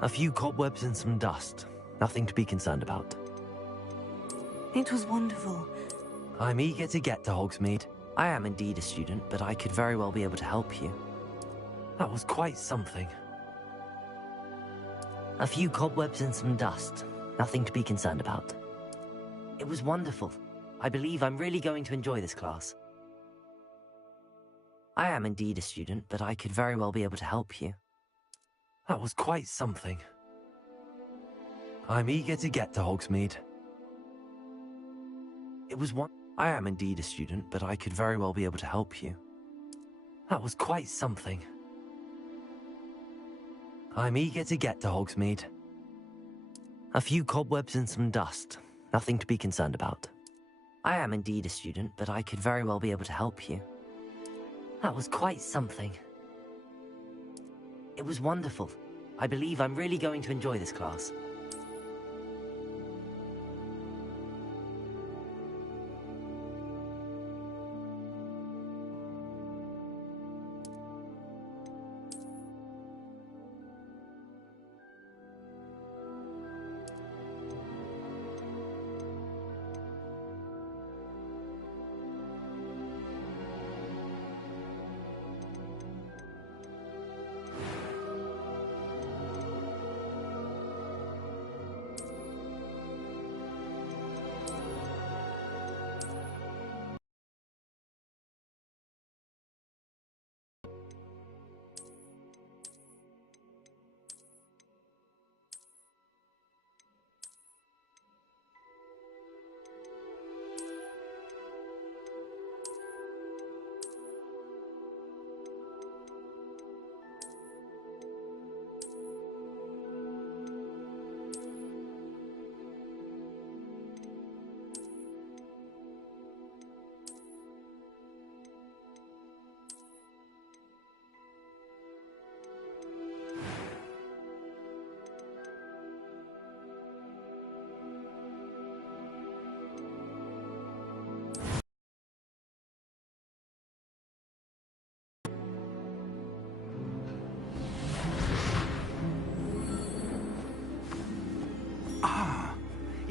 A few cobwebs and some dust. Nothing to be concerned about. It was wonderful. I'm eager to get to Hogsmeade. I am indeed a student, but I could very well be able to help you. That was quite something. A few cobwebs and some dust. Nothing to be concerned about. It was wonderful. I believe I'm really going to enjoy this class. I am indeed a student, but I could very well be able to help you. That was quite something. I'm eager to get to Hogsmeade. I am indeed a student, but I could very well be able to help you. That was quite something. I'm eager to get to Hogsmeade. A few cobwebs and some dust. Nothing to be concerned about. I am indeed a student, but I could very well be able to help you. That was quite something. It was wonderful. I believe I'm really going to enjoy this class.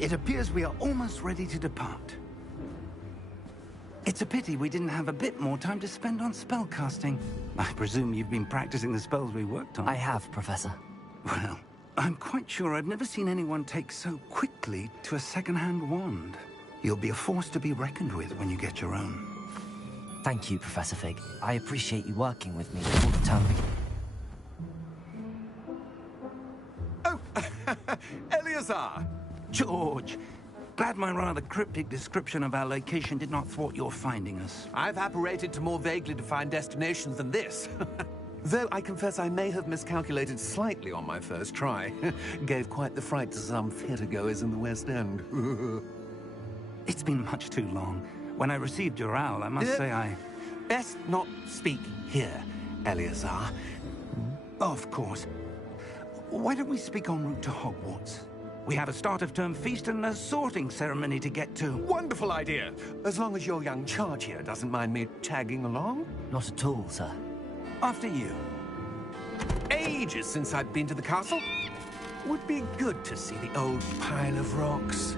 It appears we are almost ready to depart. It's a pity we didn't have a bit more time to spend on spellcasting. I presume you've been practicing the spells we worked on. I have, Professor. Well, I'm quite sure I've never seen anyone take so quickly to a second-hand wand. You'll be a force to be reckoned with when you get your own. Thank you, Professor Fig. I appreciate you working with me all the time. Oh, Eleazar! George, glad my rather cryptic description of our location did not thwart your finding us. I've apparated to more vaguely defined destinations than this. Though I confess I may have miscalculated slightly on my first try. Gave quite the fright to some theatergoers in the West End. It's been much too long. When I received your owl, I must say I... Best not speak here, Eleazar. Of course. Why don't we speak en route to Hogwarts? We have a start-of-term feast and a sorting ceremony to get to. Wonderful idea! As long as your young charge here doesn't mind me tagging along. Not at all, sir. After you. Ages since I've been to the castle. Would be good to see the old pile of rocks.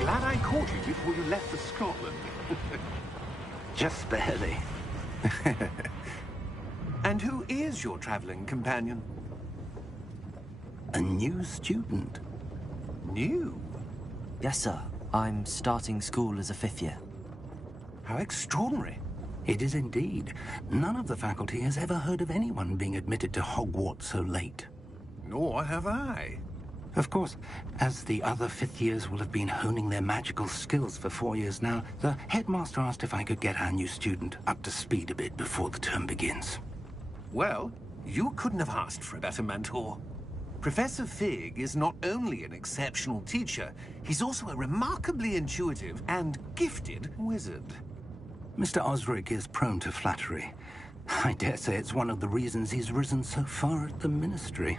Glad I caught you before you left for Scotland. Just barely. And who is your traveling companion? A new student. New? Yes, sir. I'm starting school as a 5th year. How extraordinary. It is indeed. None of the faculty has ever heard of anyone being admitted to Hogwarts so late. Nor have I. Of course, as the other 5th years will have been honing their magical skills for 4 years now, the headmaster asked if I could get our new student up to speed a bit before the term begins. Well, you couldn't have asked for a better mentor. Professor Fig is not only an exceptional teacher, he's also a remarkably intuitive and gifted wizard. Mr. Osric is prone to flattery. I dare say it's one of the reasons he's risen so far at the Ministry.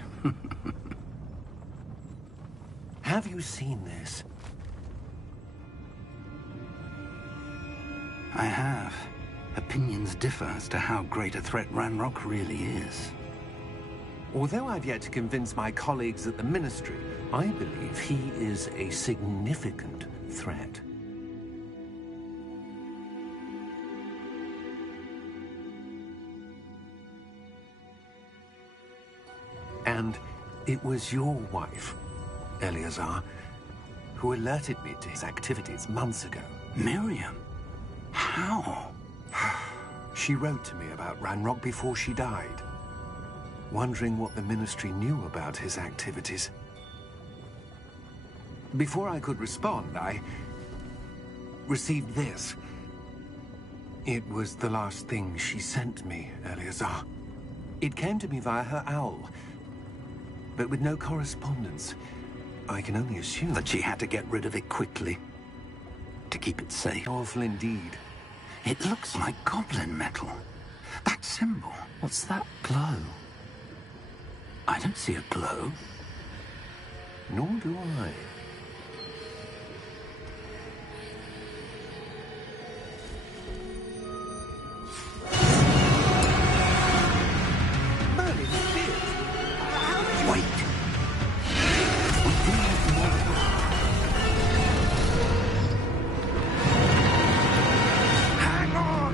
Have you seen this? I have. Opinions differ as to how great a threat Ranrock really is. Although I've yet to convince my colleagues at the Ministry, I believe he is a significant threat. And it was your wife, Eleazar, who alerted me to his activities months ago. Miriam? How? She wrote to me about Ranrock before she died, wondering what the Ministry knew about his activities. Before I could respond, I received this. It was the last thing she sent me, Eleazar. It came to me via her owl, but with no correspondence. I can only assume That she had to get rid of it quickly. To keep it safe. awful indeed. It looks like goblin metal. That symbol. What's that glow? I don't see a glow. Nor do I. Merlin, dear, how did you... Wait. We do have more. Hang on!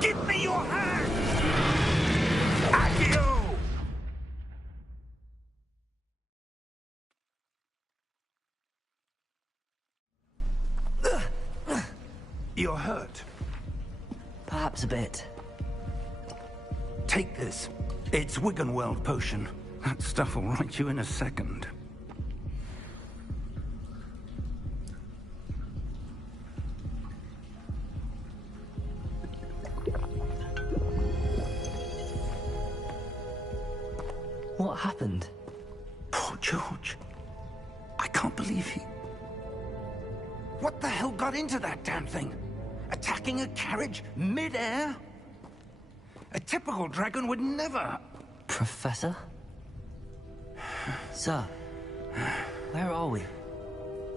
Give me your hand! Accio! You're hurt. Perhaps a bit. Take this. It's Wiggenweld potion. That stuff will right you in a second. What happened? Poor George. I can't believe he... What the hell got into that damn thing? Attacking a carriage mid-air? A typical dragon would never... Professor? Sir, where are we?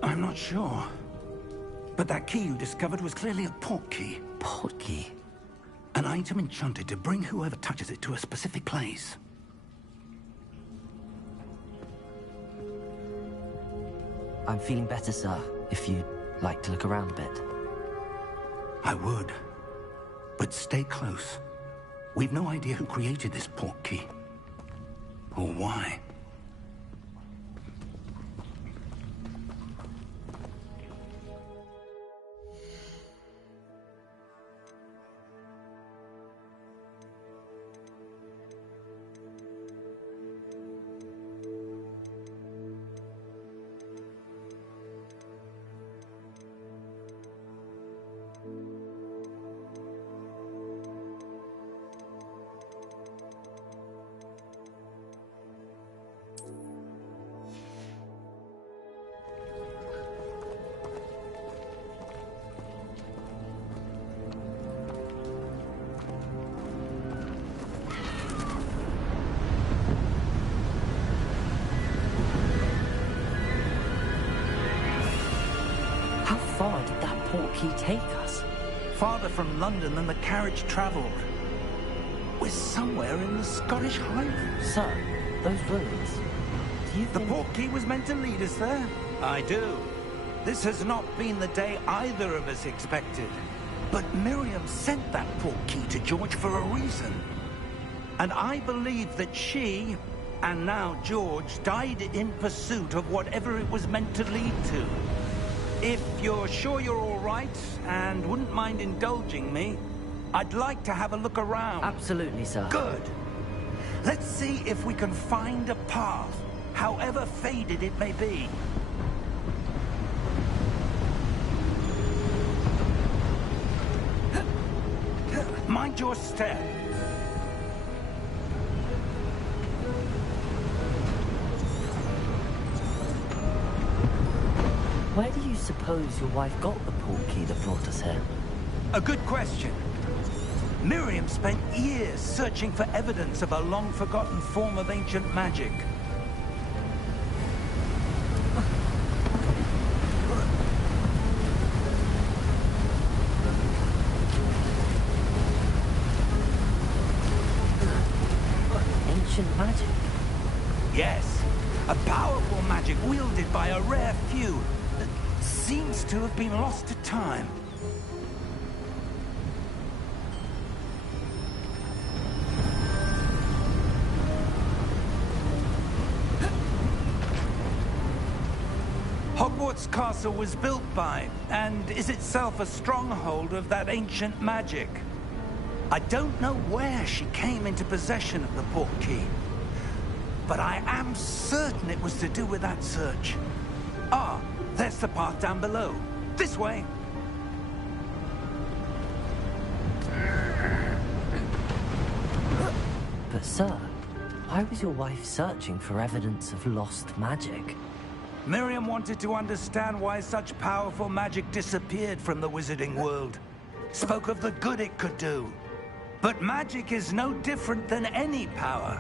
I'm not sure. But that key you discovered was clearly a port key. Port key? An item enchanted to bring whoever touches it to a specific place. I'm feeling better, sir, if you'd like to look around a bit. I would. But stay close. We've no idea who created this port key. Or why. portkey take us? Farther from London than the carriage travelled. We're somewhere in the Scottish Highlands. Sir, those ruins. Do you The think... portkey was meant to lead us there? I do. This has not been the day either of us expected. But Miriam sent that portkey to George for a reason. And I believe that she, and now George, died in pursuit of whatever it was meant to lead to. If you're sure you're all right, and wouldn't mind indulging me, I'd like to have a look around. Absolutely, sir. Good. Let's see if we can find a path, however faded it may be. Mind your step. Where do you suppose your wife got the portkey that brought us here? A good question. Miriam spent years searching for evidence of a long-forgotten form of ancient magic. Ancient magic? Yes, a powerful magic wielded by a rare few that seems to have been lost to time. Hogwarts Castle was built by, and is itself a stronghold of that ancient magic. I don't know where she came into possession of the portkey, but I am certain it was to do with that search. Ah, there's the path down below. This way. But sir, why was your wife searching for evidence of lost magic? Miriam wanted to understand why such powerful magic disappeared from the wizarding world. Spoke of the good it could do. But magic is no different than any power.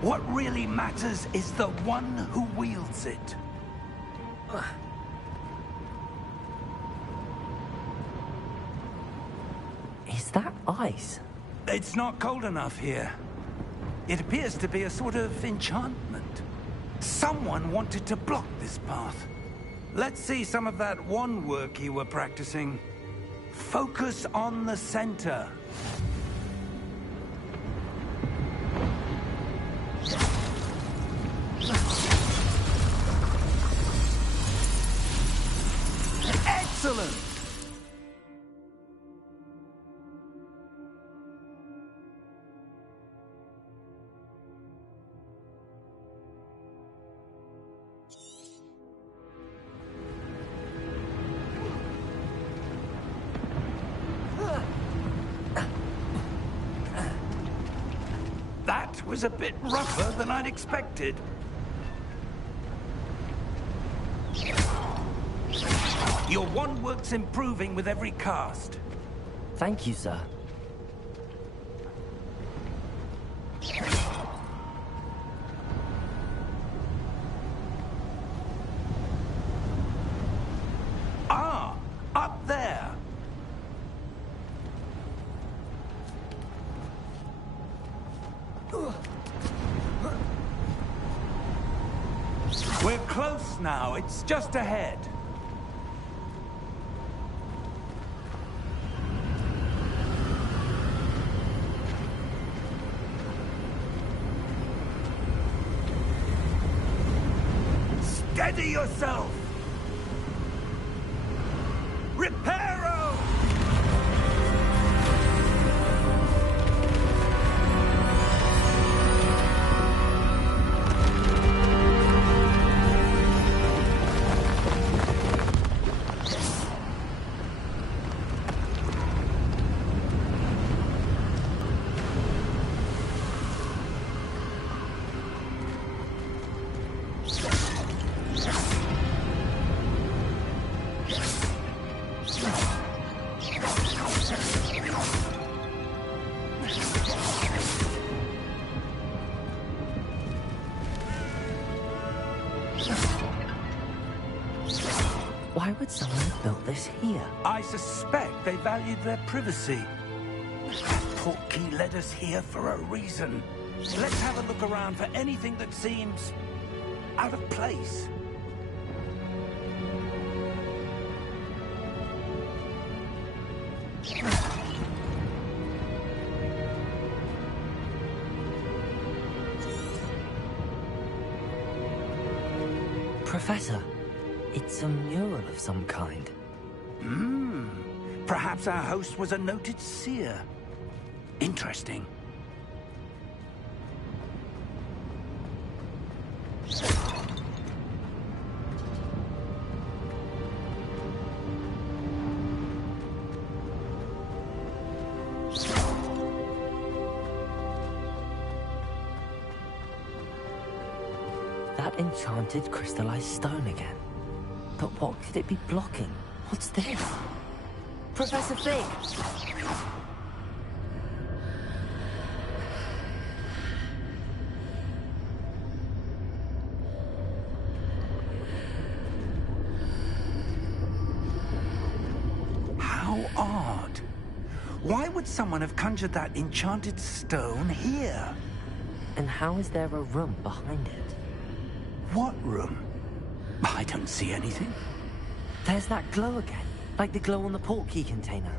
What really matters is the one who wields it. Is that ice? It's not cold enough here. It appears to be a sort of enchantment. Someone wanted to block this path. Let's see some of that wand work you were practicing. Focus on the center. Excellent! That was a bit rougher than I'd expected. Your wand work's improving with every cast. Thank you, sir. Ah, up there. We're close now. It's just ahead. Steady yourself! Reparo! Why would someone have built this here? I suspect they valued their privacy. That portkey led us here for a reason. Let's have a look around for anything that seems out of place. Professor, it's a mural of some kind. Perhaps our host was a noted seer. Interesting. That enchanted crystallized stone again. But what could it be blocking? What's this? Professor Fig! How odd. Why would someone have conjured that enchanted stone here? And how is there a room behind it? What room? I don't see anything. There's that glow again, like the glow on the portkey container.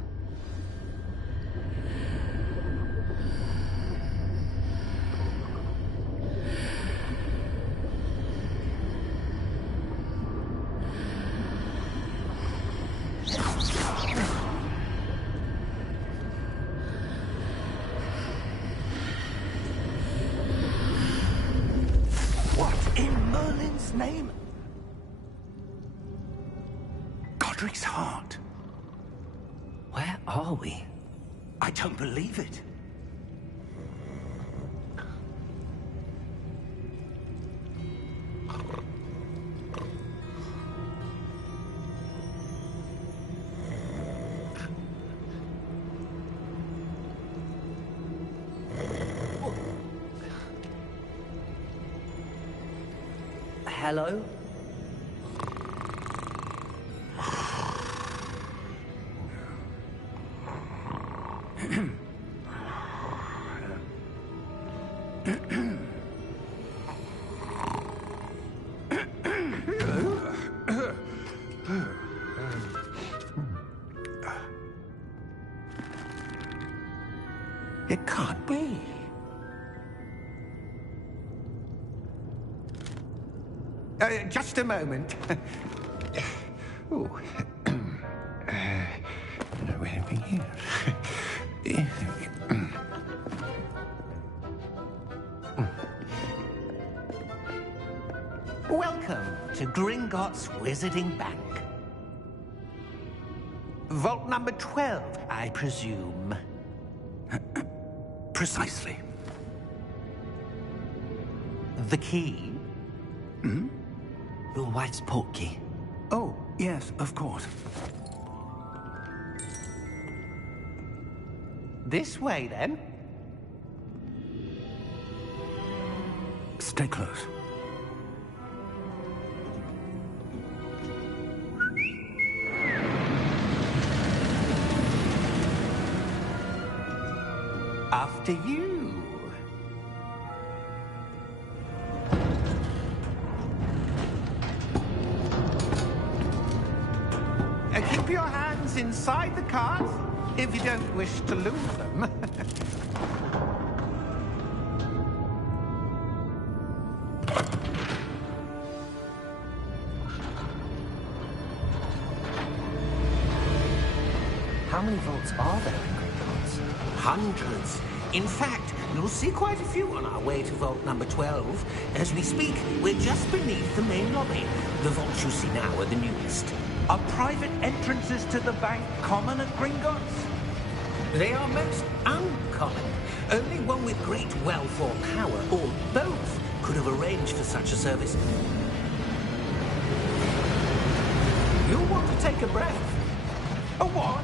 What in Merlin's name? Godric's heart. Where are we? I don't believe it. Hello? It can't be. Just a moment. Oh. No anything here. Welcome to Gringotts Wizarding Bank. Vault number 12, I presume. Precisely. The key? Your wife's portkey. Oh, yes, of course. This way, then. Stay close. After you. Keep your hands inside the cart if you don't wish to lose them. How many vaults are there in Gringotts? Hundreds. In fact, you'll see quite a few on our way to vault number 12. As we speak, we're just beneath the main lobby. The vaults you see now are the newest. Are private entrances to the bank common at Gringotts? They are most uncommon. Only one with great wealth or power, or both, could have arranged for such a service. You'll want to take a breath. A what?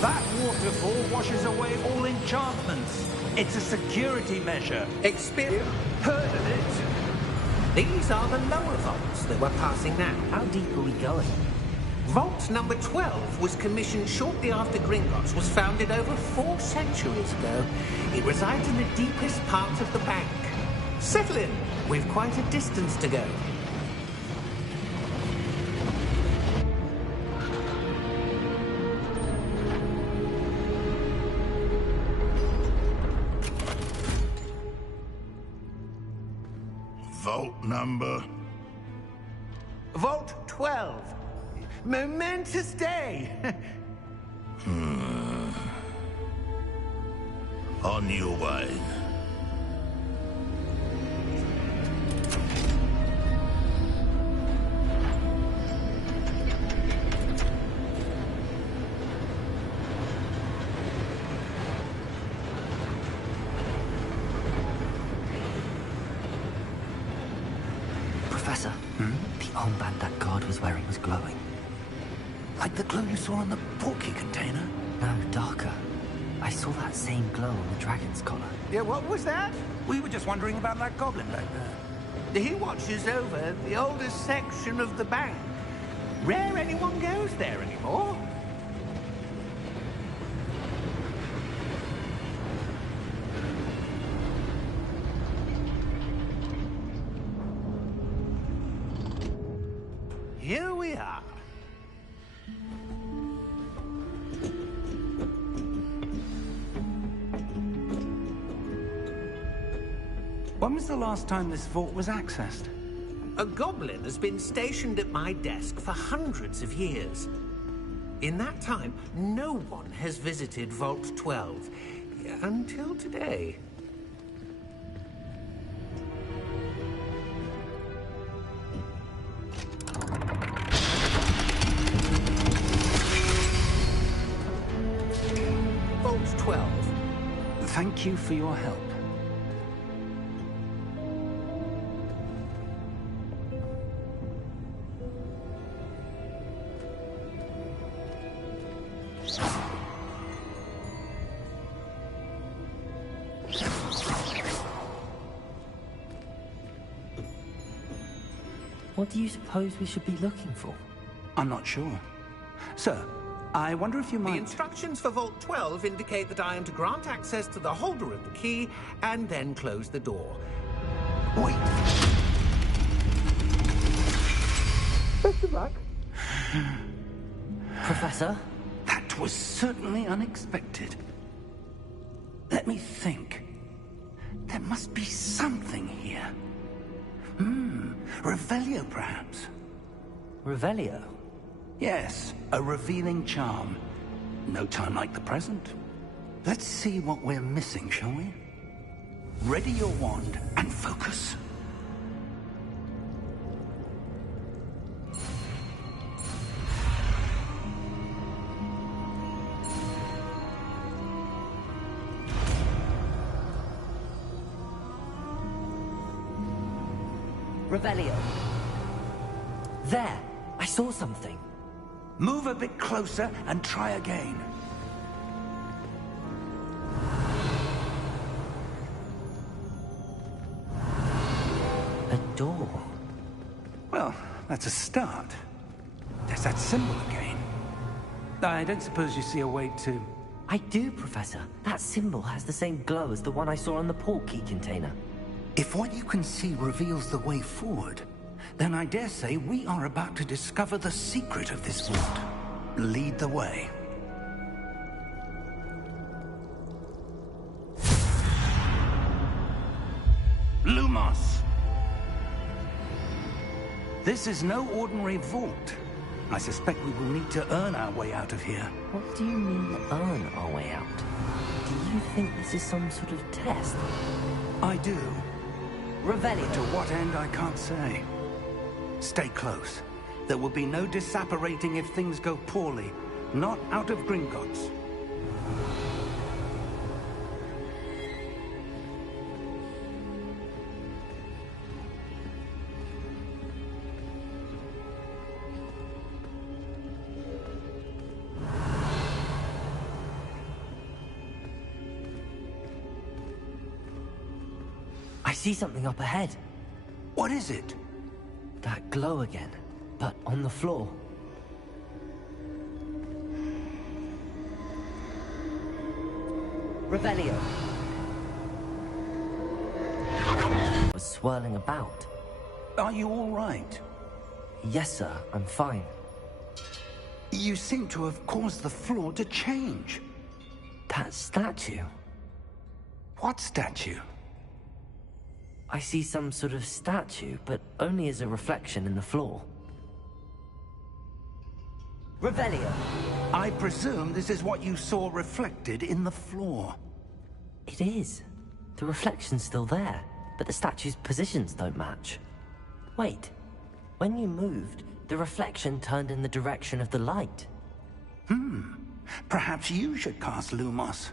That waterfall washes away all enchantments. It's a security measure. Experience. Heard of it? These are the lower vaults that we're passing now. How deep are we going? Vault number 12 was commissioned shortly after Gringotts was founded over 4 centuries ago. It resides in the deepest part of the bank. Settle in. We've quite a distance to go. Vault number? Vault 12. Momentous day. On your way. Professor, the armband that guard was wearing was glowing. Like the glow you saw on the porky container? No, darker. I saw that same glow on the dragon's collar. Yeah, what was that? We were just wondering about that goblin back there. He watches over the oldest section of the bank. Rare anyone goes there anymore. Here we are. When was the last time this vault was accessed? A goblin has been stationed at my desk for hundreds of years. In that time, no one has visited Vault 12. Until today. Vault 12. Thank you for your help. What do you suppose we should be looking for? I'm not sure. Sir, I wonder if you The might... instructions for Vault 12 indicate that I am to grant access to the holder of the key and then close the door. Wait! Best of luck. Professor? That was certainly unexpected. Let me think. There must be something here. Revelio, perhaps? Revelio? Yes, a revealing charm. No time like the present. Let's see what we're missing, shall we? Ready your wand and focus. Revelio. There! I saw something. Move a bit closer and try again. A door. Well, that's a start. There's that symbol again. I don't suppose you see a way to... I do, Professor. That symbol has the same glow as the one I saw on the port key container. If what you can see reveals the way forward, then I dare say we are about to discover the secret of this vault. Lead the way. Lumos! This is no ordinary vault. I suspect we will need to earn our way out of here. What do you mean, earn our way out? Do you think this is some sort of test? I do. Revelio. To what end, I can't say. Stay close. There will be no disapparating if things go poorly. Not out of Gringotts. I see something up ahead. What is it? That glow again, but on the floor. Revelio. Was swirling about. Are you all right? Yes, sir, I'm fine. You seem to have caused the floor to change. That statue. What statue? I see some sort of statue, but only as a reflection in the floor. Revelio. I presume this is what you saw reflected in the floor. It is. The reflection's still there, but the statue's positions don't match. Wait. When you moved, the reflection turned in the direction of the light. Perhaps you should cast Lumos.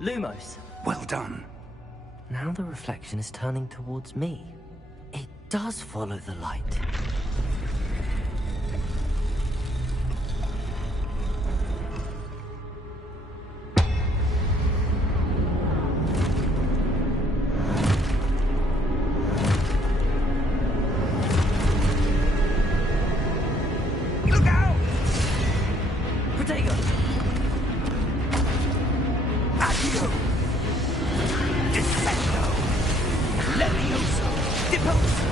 Lumos. Well done. Now the reflection is turning towards me. It does follow the light. Look out! Protego! Accio! Descendo! Levioso! Deposo!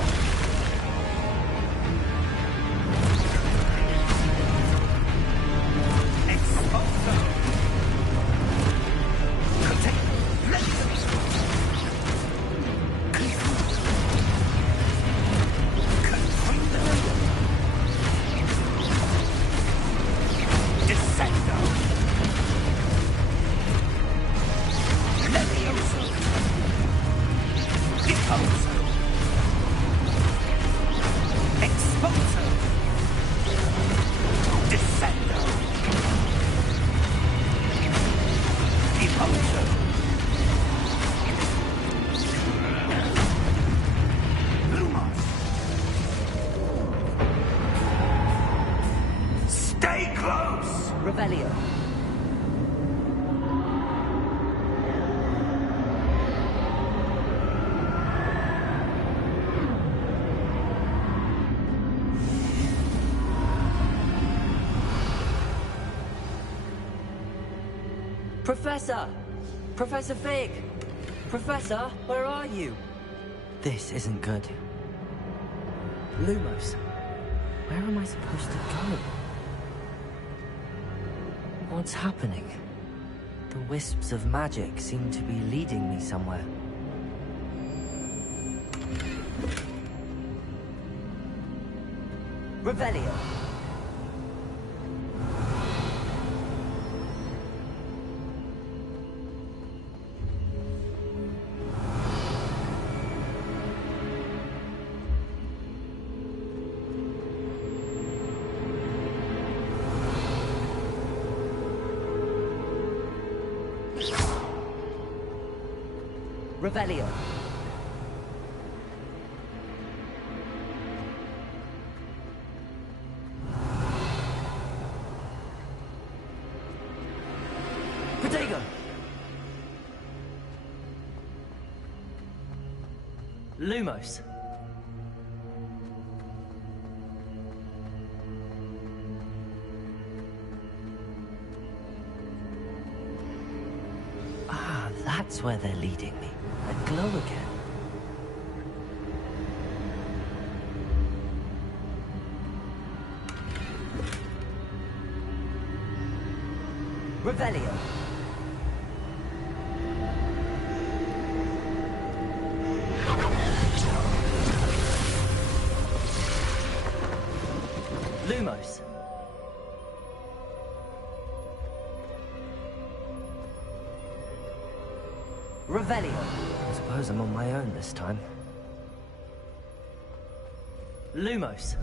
Exposo! Container! Levioso! Container! Descendo! Levioso! Deposo! Exposo! Descendo! Deposo! Lumos! Stay close! Revelio. Professor! Professor Fig! Professor, where are you? This isn't good. Lumos, where am I supposed to go? What's happening? The wisps of magic seem to be leading me somewhere. Revelio. Revelio. Protego. Lumos. Ah, that's where they're leading me. A glow again. Revelio. Lumos. Revelio. I suppose I'm on my own this time. Lumos.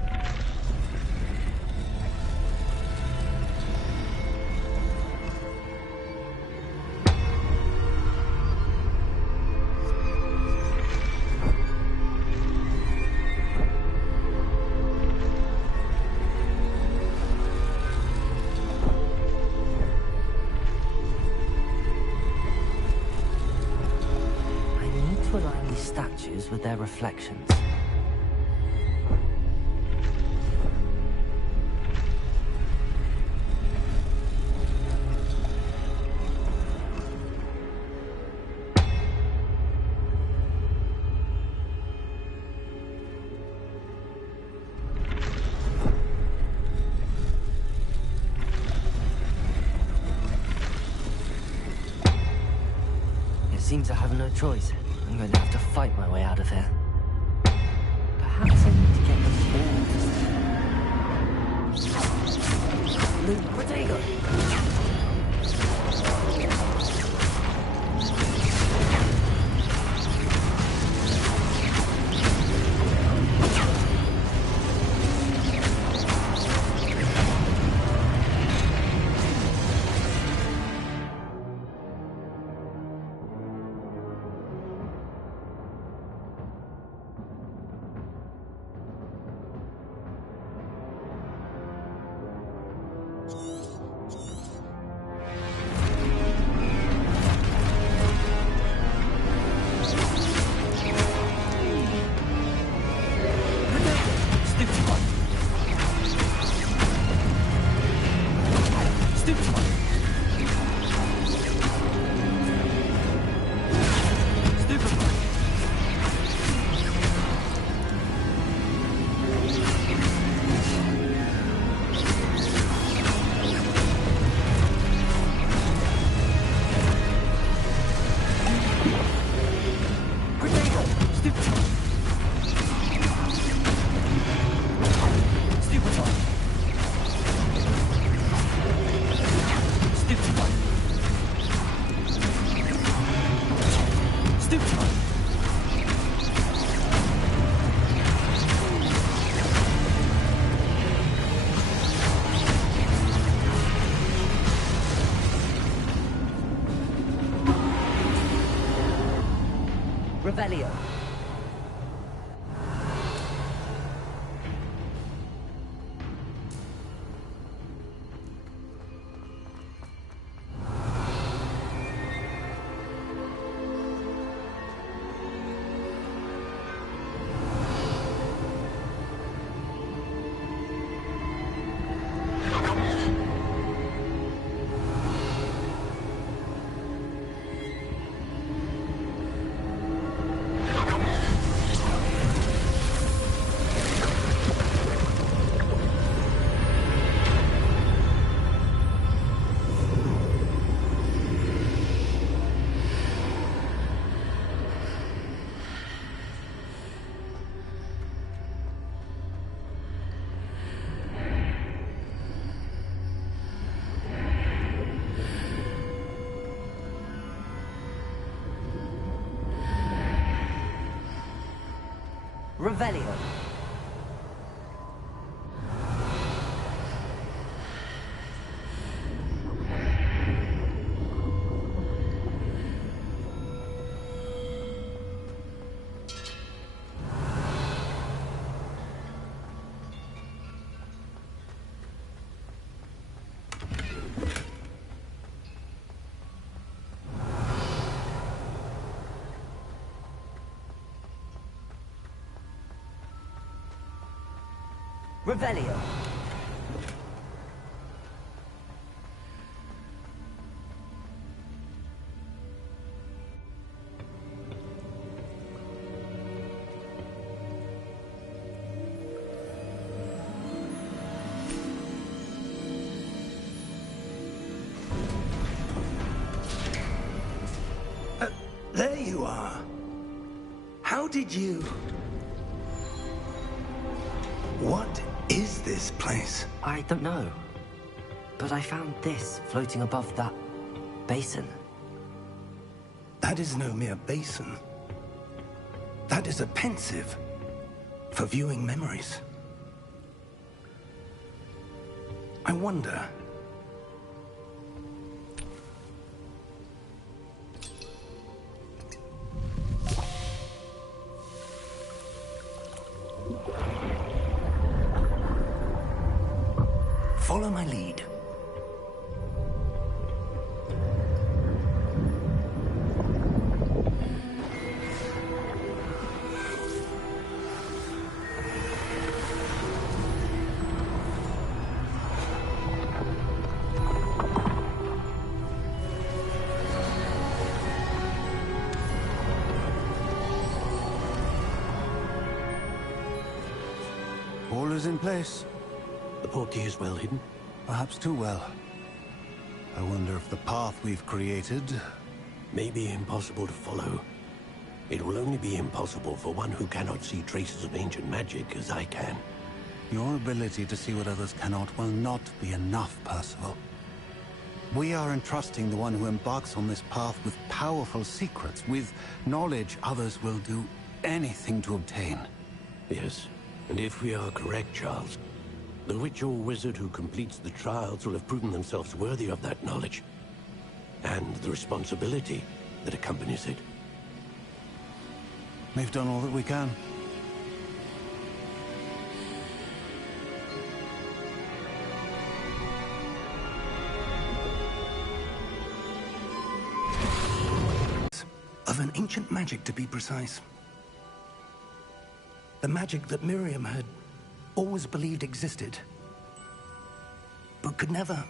mirrors with their reflections. Seems I have no choice. I'm going to have to fight my way out of here. Perhaps I need to get the ball. Luke, Protego! Revelio. Revelio. Revelio. There you are. How did you... What is this place? I don't know. But I found this floating above that basin. That is no mere basin. That is a pensive for viewing memories. I wonder... Follow my lead. Control is in place. The portkey is well hidden? Perhaps too well. I wonder if the path we've created... may be impossible to follow. It will only be impossible for one who cannot see traces of ancient magic as I can. Your ability to see what others cannot will not be enough, Percival. We are entrusting the one who embarks on this path with powerful secrets, with knowledge others will do anything to obtain. Yes, and if we are correct, Charles, the witch or wizard who completes the trials will have proven themselves worthy of that knowledge, and the responsibility that accompanies it. We've done all that we can. Of an ancient magic, to be precise. The magic that Miriam had always believed existed, but could never.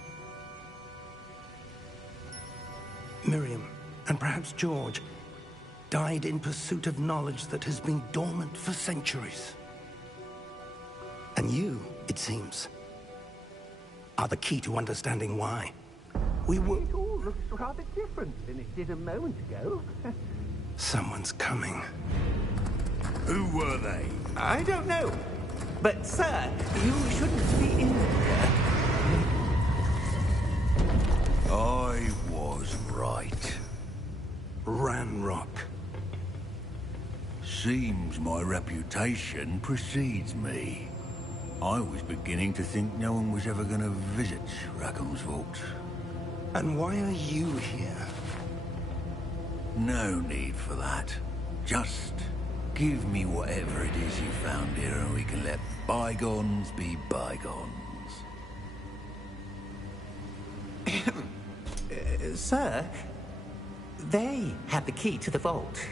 Miriam, and perhaps George, died in pursuit of knowledge that has been dormant for centuries. And you, it seems, are the key to understanding why. We were... It all looks rather different than it did a moment ago. Someone's coming. Who were they? I don't know. But, sir, you shouldn't be in here. I was right. Ranrock. Seems my reputation precedes me. I was beginning to think no one was ever going to visit Rackham's vault. And why are you here? No need for that. Just give me whatever it is you found here and we can let bygones be bygones. Sir, they have the key to the vault.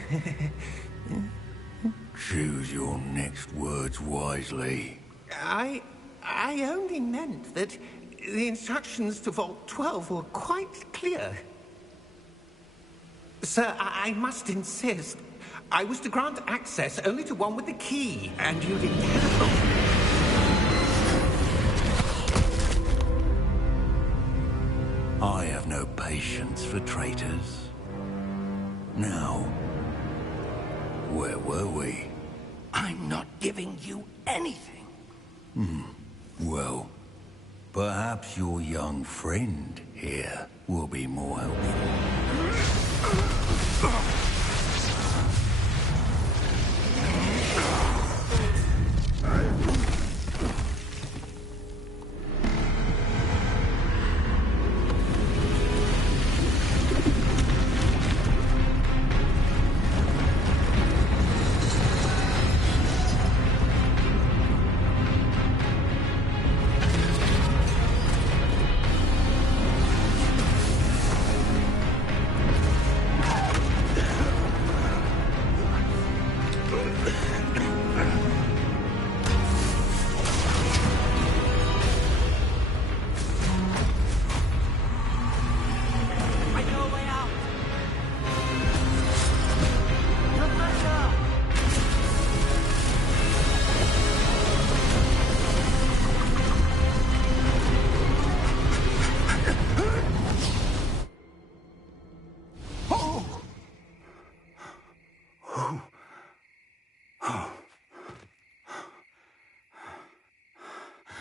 Choose your next words wisely. I only meant that the instructions to Vault 12 were quite clear. Sir, I must insist. I was to grant access only to one with the key, and you didn't have. I have no patience for traitors. Now, where were we? I'm not giving you anything. Well, perhaps your young friend here will be more helpful.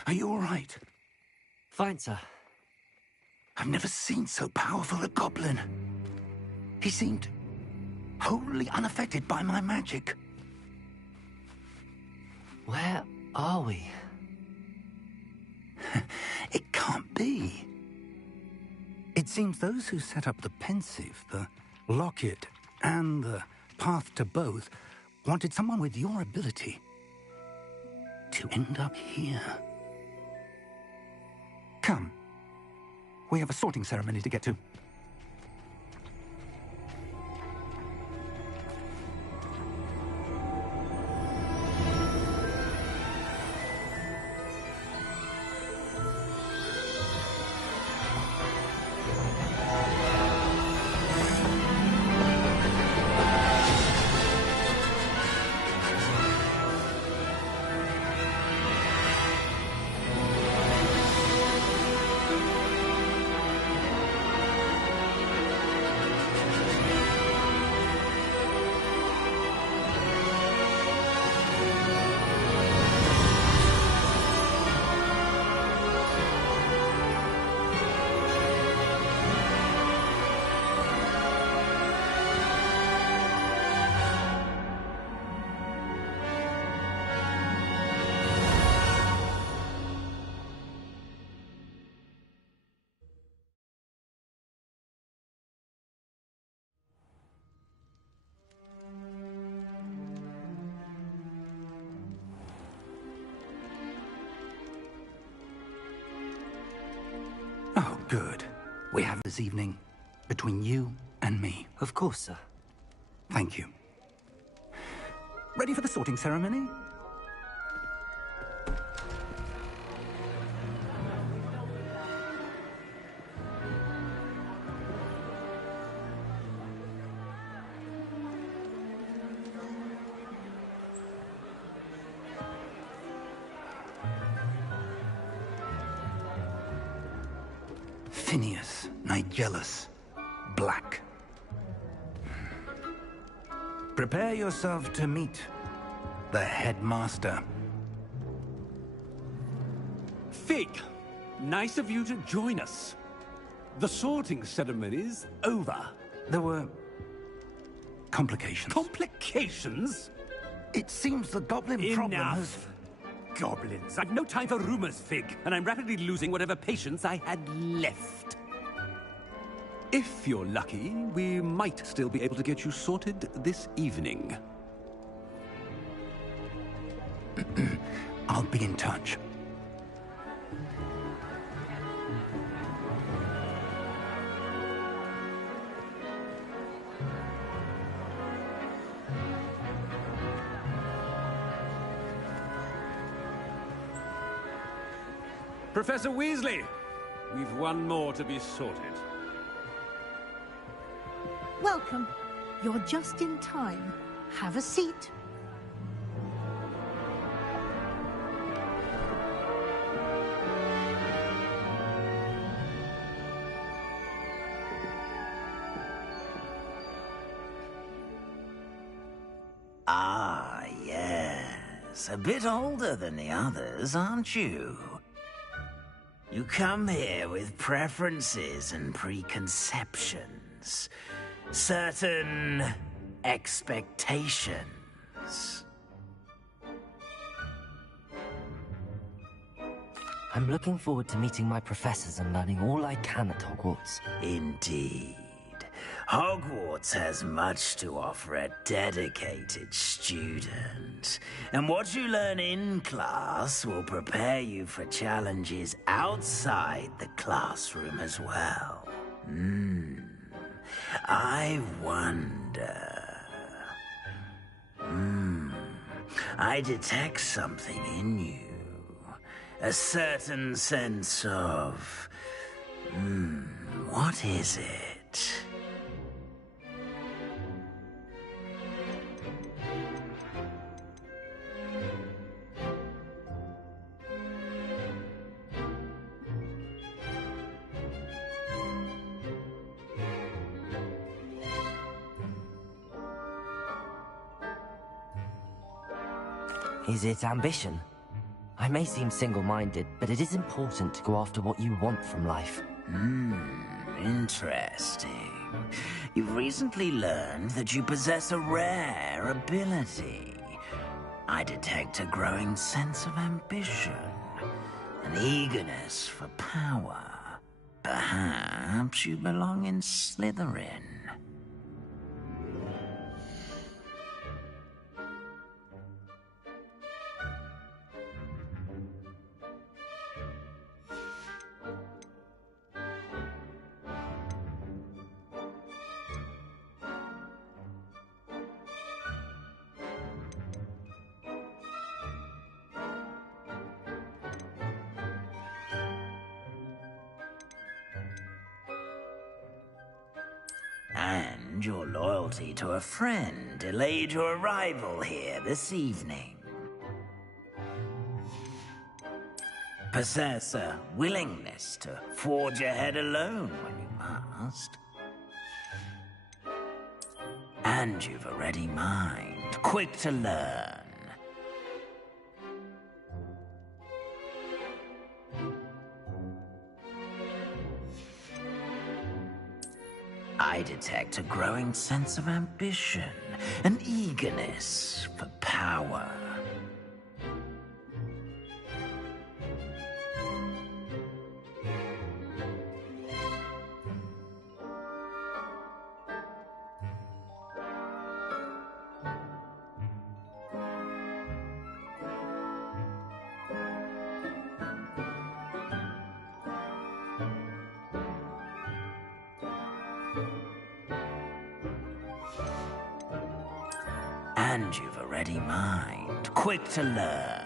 Are you all right? Fine, sir. I've never seen so powerful a goblin. He seemed wholly unaffected by my magic. Where are we? It can't be. It seems those who set up the pensive, the locket, and the path to both wanted someone with your ability to end up here. Come. We have a sorting ceremony to get to. Oh, good. We have this evening between you and me. Of course, sir. Thank you. Ready for the sorting ceremony? Phineas, Nigellus, Black. Prepare yourself to meet the headmaster. Fig, nice of you to join us. The sorting ceremony's over. There were complications. Complications? It seems the goblin problem has... Enough! Goblins. I've no time for rumors, Fig, and I'm rapidly losing whatever patience I had left. If you're lucky, we might still be able to get you sorted this evening. I'll be in touch. Professor Weasley, we've one more to be sorted. Welcome. You're just in time. Have a seat. Ah, yes. A bit older than the others, aren't you? You come here with preferences and preconceptions. Certain expectations. I'm looking forward to meeting my professors and learning all I can at Hogwarts. Indeed. Hogwarts has much to offer a dedicated student. And what you learn in class will prepare you for challenges outside the classroom as well. I wonder... I detect something in you. A certain sense of... what is it? Is it ambition? I may seem single-minded, but it is important to go after what you want from life. Interesting. You've recently learned that you possess a rare ability. I detect a growing sense of ambition, an eagerness for power. Perhaps you belong in Slytherin. And your loyalty to a friend delayed your arrival here this evening. Possess a willingness to forge ahead alone when you must. And you've a ready mind, quick to learn. I detect a growing sense of ambition, an eagerness for power. And you've a ready mind, quick to learn.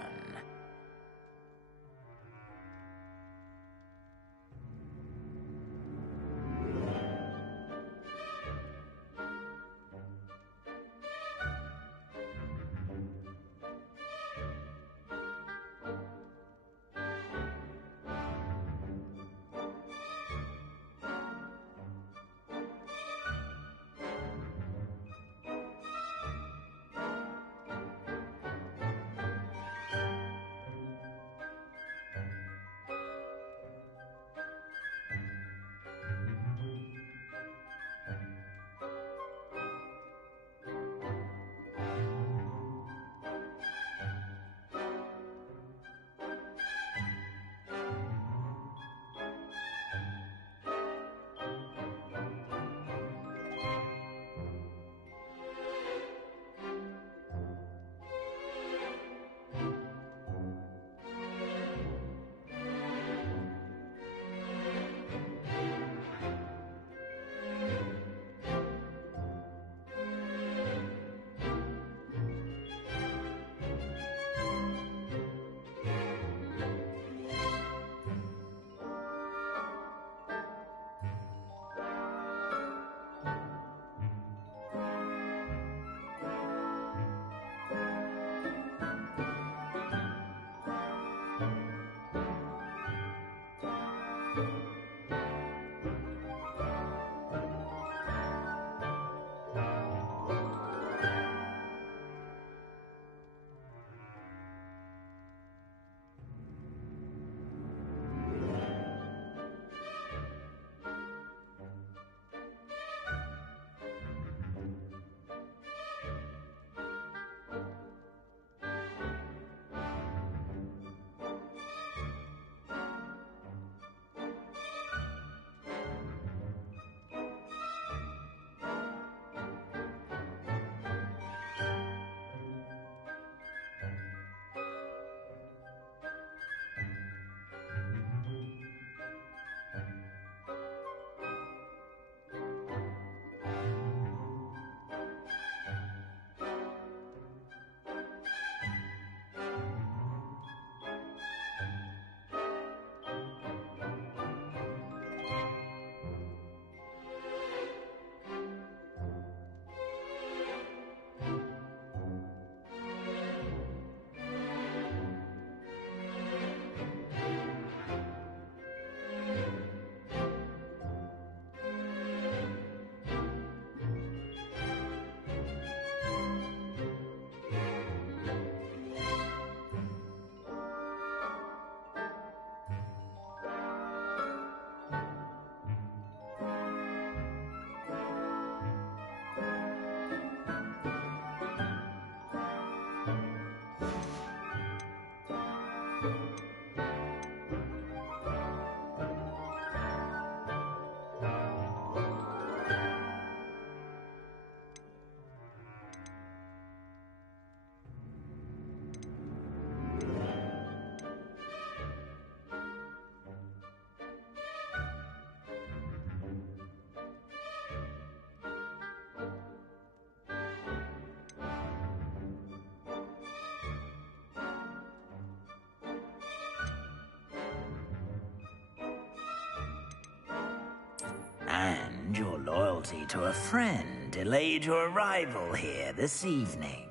And your loyalty to a friend delayed your arrival here this evening.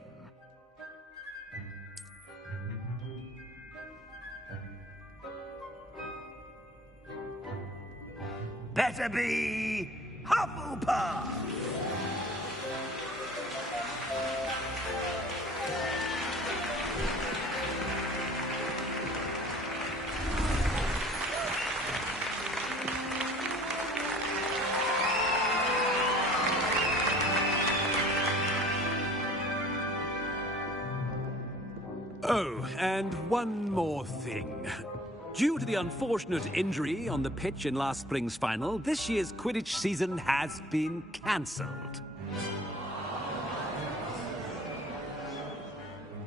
Better be Hufflepuff! Oh, and one more thing. Due to the unfortunate injury on the pitch in last spring's final, this year's Quidditch season has been cancelled.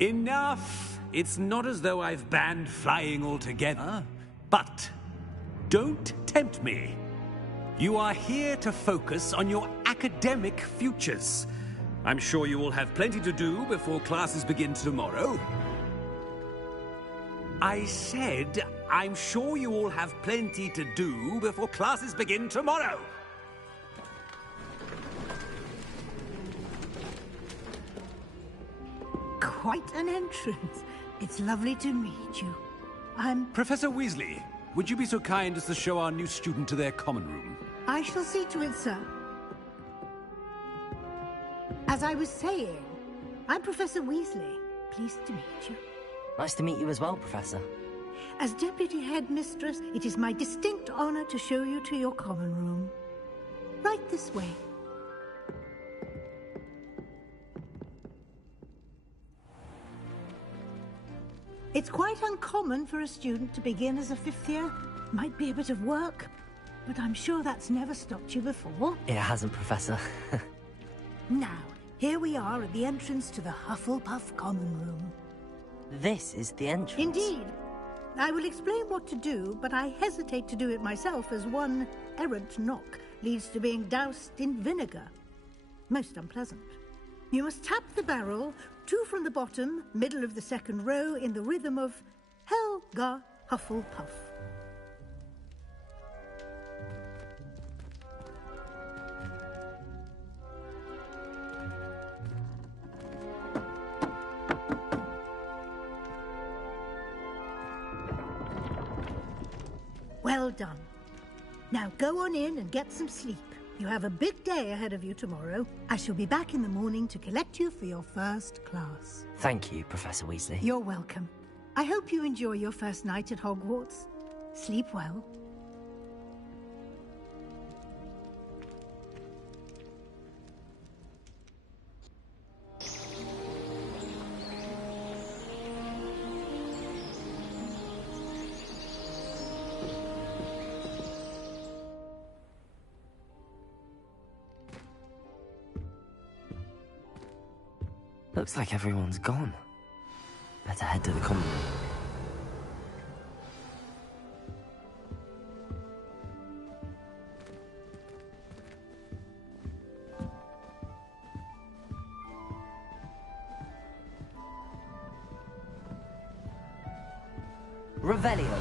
Enough! It's not as though I've banned flying altogether. But don't tempt me. You are here to focus on your academic futures. I'm sure you all have plenty to do before classes begin tomorrow. I said, I'm sure you all have plenty to do before classes begin tomorrow. Quite an entrance. It's lovely to meet you. Professor Weasley, would you be so kind as to show our new student to their common room? I shall see to it, sir. As I was saying, I'm Professor Weasley. Pleased to meet you. Nice to meet you as well, Professor. As Deputy Headmistress, it is my distinct honor to show you to your common room. Right this way. It's quite uncommon for a student to begin as a fifth year. Might be a bit of work, but I'm sure that's never stopped you before. It hasn't, Professor. Now, here we are at the entrance to the Hufflepuff Common Room. This is the entrance? Indeed. I will explain what to do, but I hesitate to do it myself as one errant knock leads to being doused in vinegar. Most unpleasant. You must tap the barrel, 2 from the bottom, middle of the second row, in the rhythm of Helga Hufflepuff. Well done. Now go on in and get some sleep. You have a big day ahead of you tomorrow. I shall be back in the morning to collect you for your first class. Thank you, Professor Weasley. You're welcome. I hope you enjoy your first night at Hogwarts. Sleep well. Looks like everyone's gone. Better head to the common room. Revelio.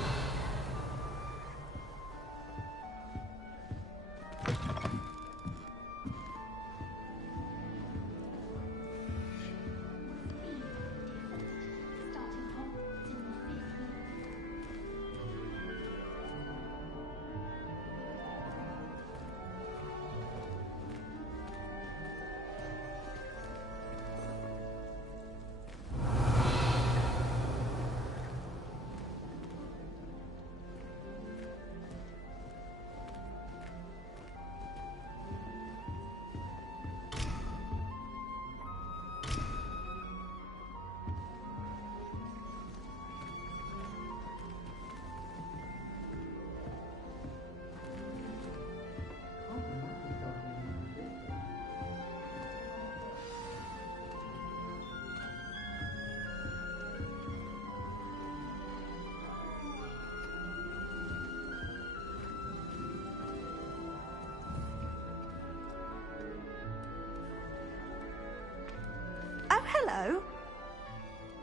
Oh, hello.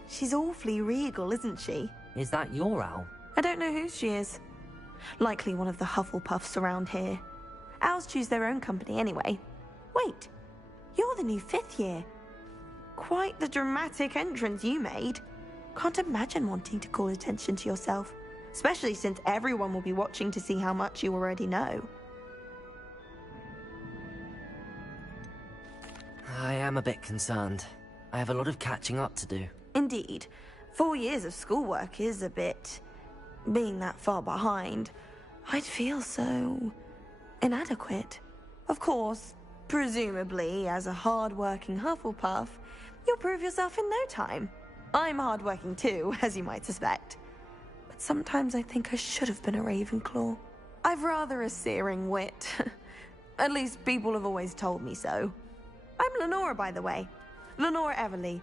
She's awfully regal, isn't she? Is that your owl? I don't know who she is. Likely one of the Hufflepuffs around here. Owls choose their own company anyway. Wait, you're the new fifth year. Quite the dramatic entrance you made. Can't imagine wanting to call attention to yourself, especially since everyone will be watching to see how much you already know. I am a bit concerned. I have a lot of catching up to do. Indeed. 4 years of schoolwork is a bit... being that far behind. I'd feel so... inadequate. Of course, presumably, as a hard-working Hufflepuff, you'll prove yourself in no time. I'm hard-working too, as you might suspect. But sometimes I think I should have been a Ravenclaw. I've rather a searing wit. At least people have always told me so. I'm Lenora, by the way. Lenora Everly.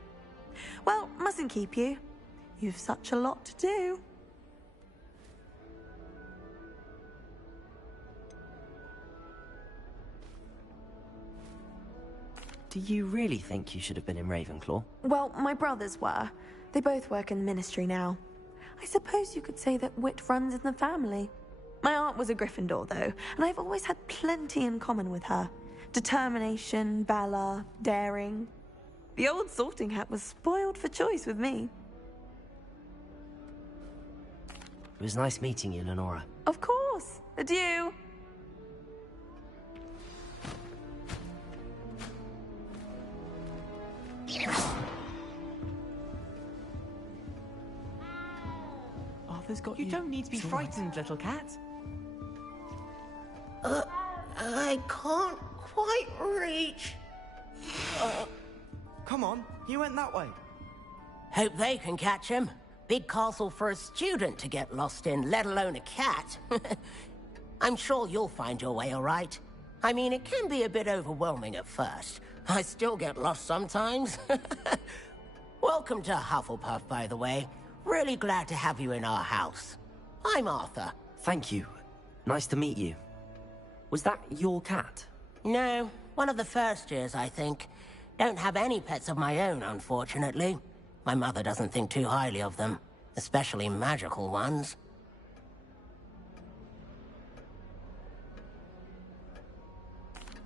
Well, mustn't keep you. You've such a lot to do. Do you really think you should have been in Ravenclaw? Well, my brothers were. They both work in the ministry now. I suppose you could say that wit runs in the family. My aunt was a Gryffindor, though, and I've always had plenty in common with her. Determination, valor, daring. The old sorting hat was spoiled for choice with me. It was nice meeting you, Lenora. Of course. Adieu. Arthur's got You don't need to be frightened, little cat. I can't quite reach. Come on, you went that way. Hope they can catch him. Big castle for a student to get lost in, let alone a cat. I'm sure you'll find your way all right. I mean, it can be a bit overwhelming at first. I still get lost sometimes. Welcome to Hufflepuff, by the way. Really glad to have you in our house. I'm Arthur. Thank you. Nice to meet you. Was that your cat? No, one of the first years, I think. Don't have any pets of my own, unfortunately. My mother doesn't think too highly of them, especially magical ones.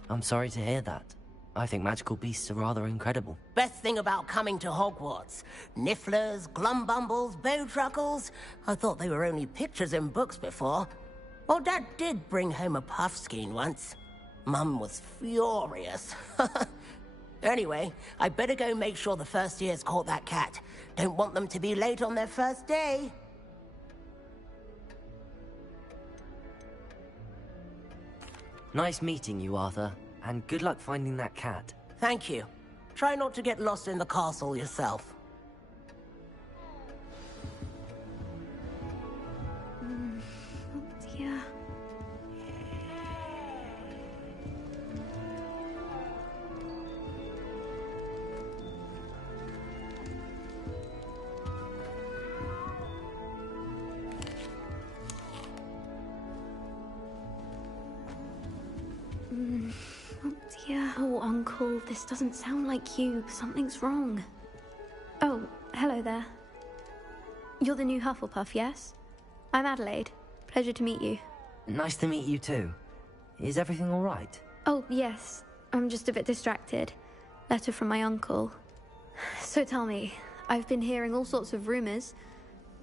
I'm sorry to hear that. I think magical beasts are rather incredible. Best thing about coming to Hogwarts. Nifflers, glumbumbles, bowtruckles. I thought they were only pictures in books before. Well, Dad did bring home a puffskein once. Mum was furious. Anyway, I better go make sure the first years caught that cat. Don't want them to be late on their first day. Nice meeting you, Arthur. And good luck finding that cat. Thank you. Try not to get lost in the castle yourself. Oh dear. Oh dear. Oh, Uncle, this doesn't sound like you. Something's wrong. Oh, hello there. You're the new Hufflepuff, yes? I'm Adelaide. Pleasure to meet you. Nice to meet you too. Is everything all right? Oh, yes. I'm just a bit distracted. Letter from my uncle. So tell me, I've been hearing all sorts of rumors.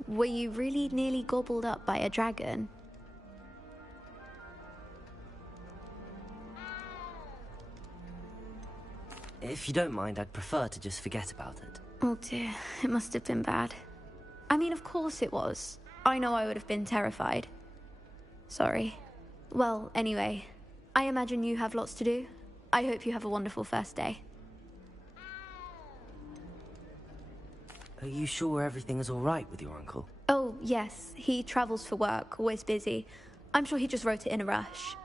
Were you really nearly gobbled up by a dragon? If you don't mind, I'd prefer to just forget about it. Oh dear, it must have been bad. I mean, of course it was. I know I would have been terrified. Sorry. Well, anyway, I imagine you have lots to do. I hope you have a wonderful first day. Are you sure everything is all right with your uncle? Oh, yes. He travels for work, always busy. I'm sure he just wrote it in a rush.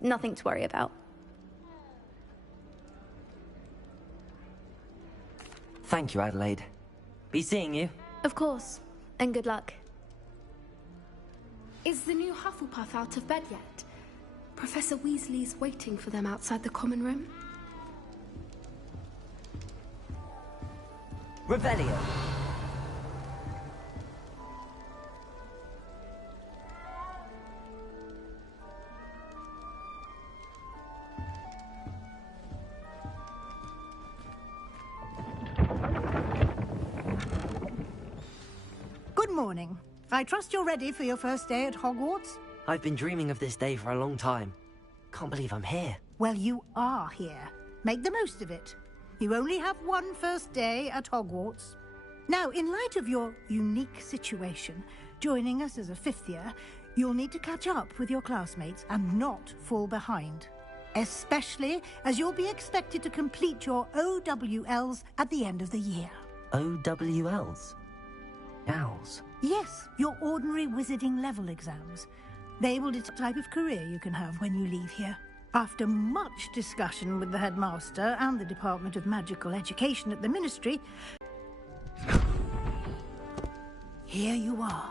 Nothing to worry about. Thank you, Adelaide. Be seeing you. Of course. And good luck. Is the new Hufflepuff out of bed yet? Professor Weasley's waiting for them outside the common room. Revelio. Good morning. I trust you're ready for your first day at Hogwarts? I've been dreaming of this day for a long time. Can't believe I'm here. Well, you are here. Make the most of it. You only have one first day at Hogwarts. Now, in light of your unique situation, joining us as a fifth year, you'll need to catch up with your classmates and not fall behind. Especially as you'll be expected to complete your OWLs at the end of the year. OWLs? Owls? Yes, your ordinary wizarding level exams. They will determine the type of career you can have when you leave here. After much discussion with the headmaster and the Department of Magical Education at the Ministry, here you are.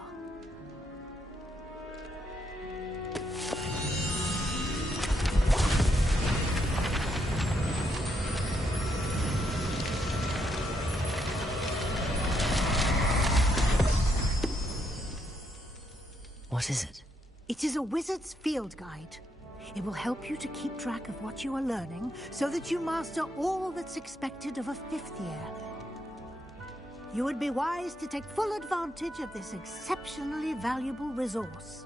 What is it? It is a wizard's field guide. It will help you to keep track of what you are learning so that you master all that's expected of a 5th year. You would be wise to take full advantage of this exceptionally valuable resource.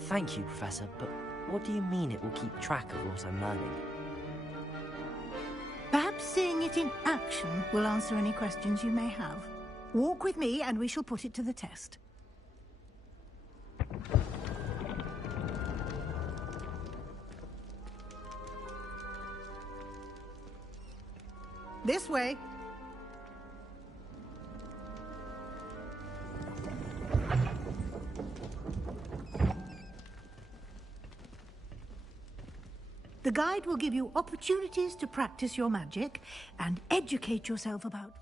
Thank you, Professor, but what do you mean it will keep track of what I'm learning? Perhaps seeing it in action will answer any questions you may have. Walk with me and we shall put it to the test. This way. The guide will give you opportunities to practice your magic and educate yourself about...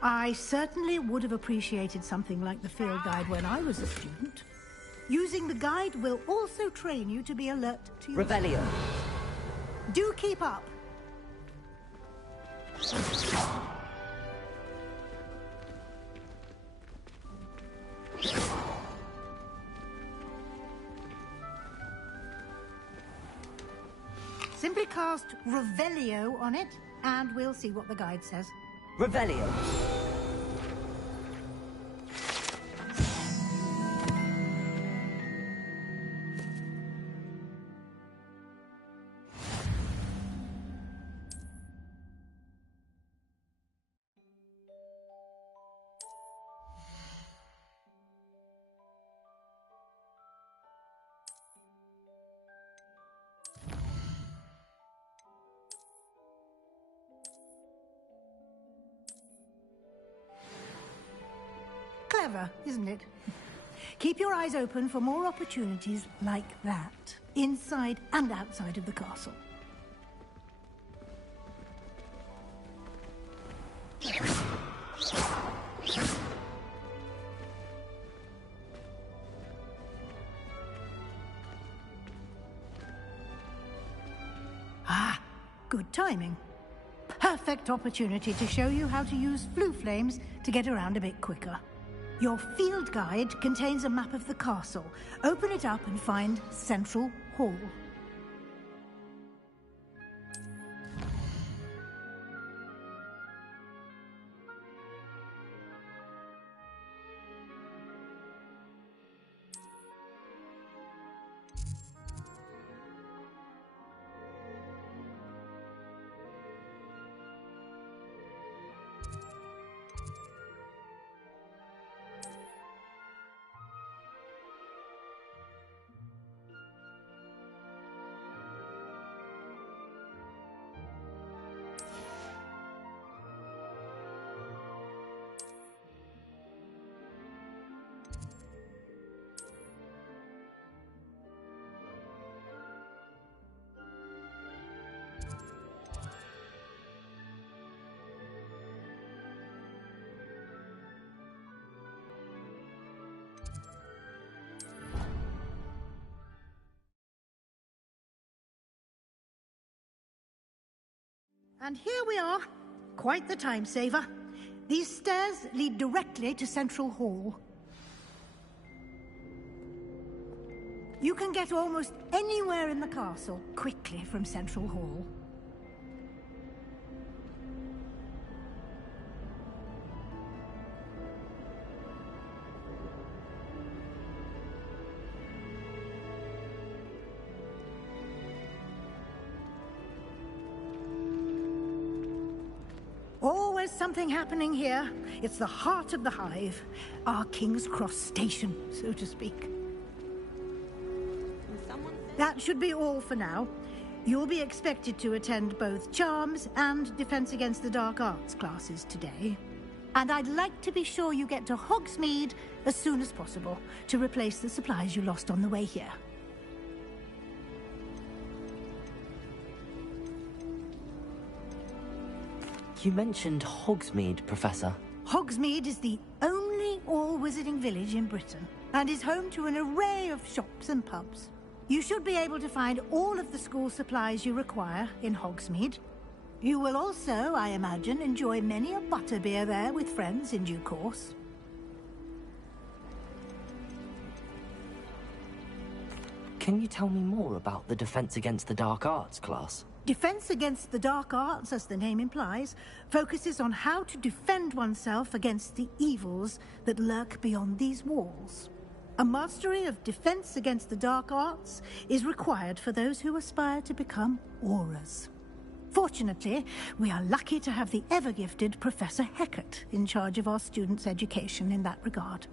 I certainly would have appreciated something like the field guide when I was a student. Using the guide will also train you to be alert to your... Revelio. Do keep up. Simply cast Revelio on it, and we'll see what the guide says. Revelio. Clever, isn't it? Keep your eyes open for more opportunities like that, inside and outside of the castle. good timing. Perfect opportunity to show you how to use flue flames to get around a bit quicker. Your field guide contains a map of the castle. Open it up and find Central Hall. And here we are. Quite the time saver. These stairs lead directly to Central Hall. You can get almost anywhere in the castle quickly from Central Hall. Always something happening here. It's the heart of the hive. Our King's Cross station, so to speak. That should be all for now. You'll be expected to attend both Charms and Defense Against the Dark Arts classes today. And I'd like to be sure you get to Hogsmeade as soon as possible to replace the supplies you lost on the way here. You mentioned Hogsmeade, Professor. Hogsmeade is the only all-wizarding village in Britain and is home to an array of shops and pubs. You should be able to find all of the school supplies you require in Hogsmeade. You will also, I imagine, enjoy many a butterbeer there with friends in due course. Can you tell me more about the Defense Against the Dark Arts class? Defense Against the Dark Arts, as the name implies, focuses on how to defend oneself against the evils that lurk beyond these walls. A mastery of Defense Against the Dark Arts is required for those who aspire to become Aurors. Fortunately, we are lucky to have the ever-gifted Professor Hecat in charge of our students' education in that regard.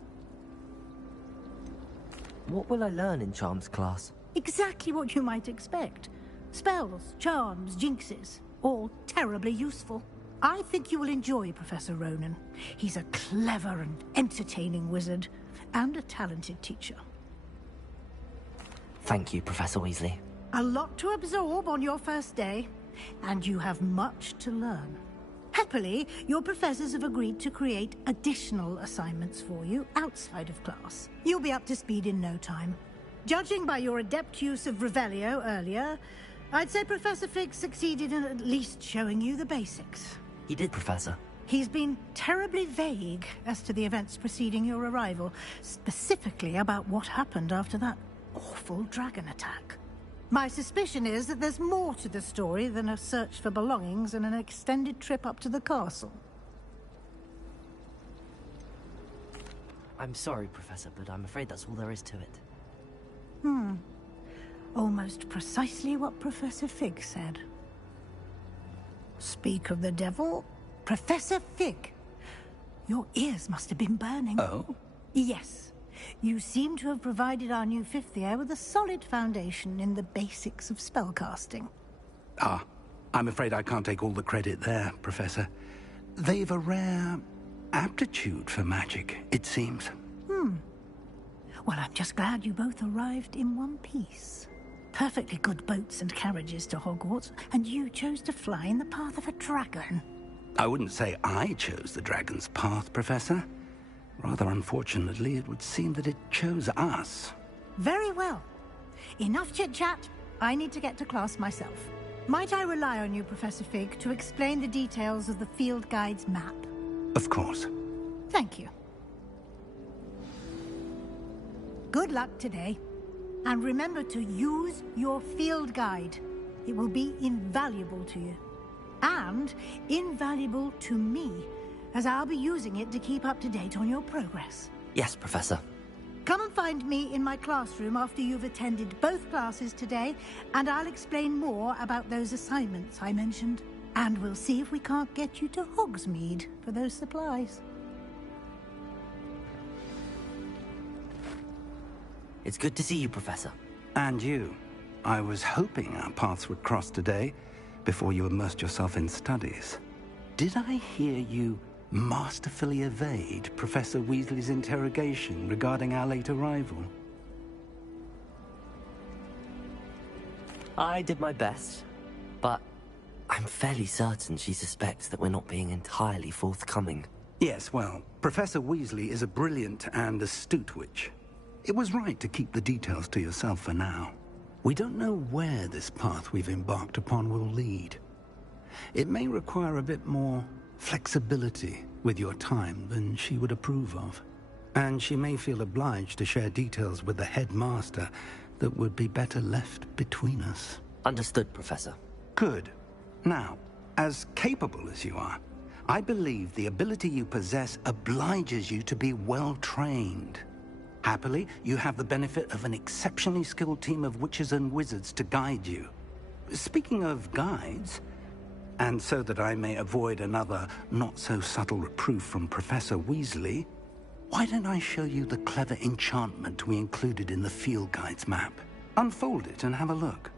What will I learn in Charms class? Exactly what you might expect. Spells, charms, jinxes, all terribly useful. I think you will enjoy Professor Ronan. He's a clever and entertaining wizard, and a talented teacher. Thank you, Professor Weasley. A lot to absorb on your first day, and you have much to learn. Happily, your professors have agreed to create additional assignments for you outside of class. You'll be up to speed in no time. Judging by your adept use of Revelio earlier, I'd say Professor Fig succeeded in at least showing you the basics. He did, Professor. He's been terribly vague as to the events preceding your arrival, specifically about what happened after that awful dragon attack. My suspicion is that there's more to the story than a search for belongings and an extended trip up to the castle. I'm sorry, Professor, but I'm afraid that's all there is to it. Almost precisely what Professor Fig said. Speak of the devil, Professor Fig. Your ears must have been burning. Oh? Yes. You seem to have provided our new fifth year with a solid foundation in the basics of spellcasting. Ah, I'm afraid I can't take all the credit there, Professor. They've a rare aptitude for magic, it seems. Well, I'm just glad you both arrived in one piece. Perfectly good boats and carriages to Hogwarts, and you chose to fly in the path of a dragon. I wouldn't say I chose the dragon's path, Professor. Rather unfortunately, it would seem that it chose us. Very well. Enough chit-chat. I need to get to class myself. Might I rely on you, Professor Fig, to explain the details of the field guide's map? Of course. Thank you. Good luck today. And remember to use your field guide. It will be invaluable to you. And invaluable to me, as I'll be using it to keep up to date on your progress. Yes, Professor. Come and find me in my classroom after you've attended both classes today, and I'll explain more about those assignments I mentioned. And we'll see if we can't get you to Hogsmeade for those supplies. It's good to see you, Professor. And you. I was hoping our paths would cross today, before you immersed yourself in studies. Did I hear you masterfully evade Professor Weasley's interrogation regarding our late arrival? I did my best, but I'm fairly certain she suspects that we're not being entirely forthcoming. Yes, well, Professor Weasley is a brilliant and astute witch. It was right to keep the details to yourself for now. We don't know where this path we've embarked upon will lead. It may require a bit more flexibility with your time than she would approve of. And she may feel obliged to share details with the headmaster that would be better left between us. Understood, Professor. Good. Now, as capable as you are, I believe the ability you possess obliges you to be well-trained. Happily, you have the benefit of an exceptionally skilled team of witches and wizards to guide you. Speaking of guides, and so that I may avoid another not-so-subtle reproof from Professor Weasley, why don't I show you the clever enchantment we included in the field guide's map? Unfold it and have a look.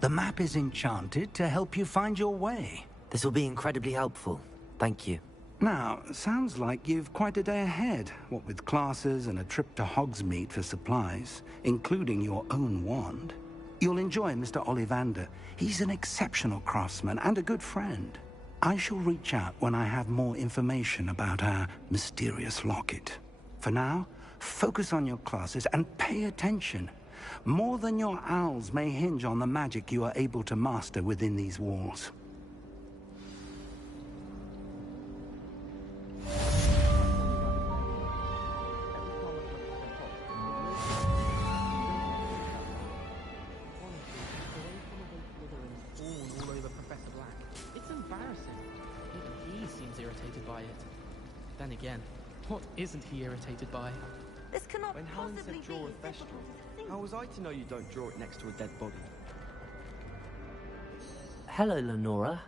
The map is enchanted to help you find your way. This will be incredibly helpful. Thank you. Now, sounds like you've quite a day ahead, what with classes and a trip to Hogsmeade for supplies, including your own wand. You'll enjoy Mr. Ollivander. He's an exceptional craftsman and a good friend. I shall reach out when I have more information about our mysterious locket. For now, focus on your classes and pay attention. More than your owls may hinge on the magic you are able to master within these walls. All over Professor Black. It's embarrassing. Even he seems irritated by it. Then again, what isn't he irritated by? This cannot When Helen possibly said draw be a as difficult Thestral, as it seems. how was I to know you don't draw it next to a dead body? Hello, Lenora.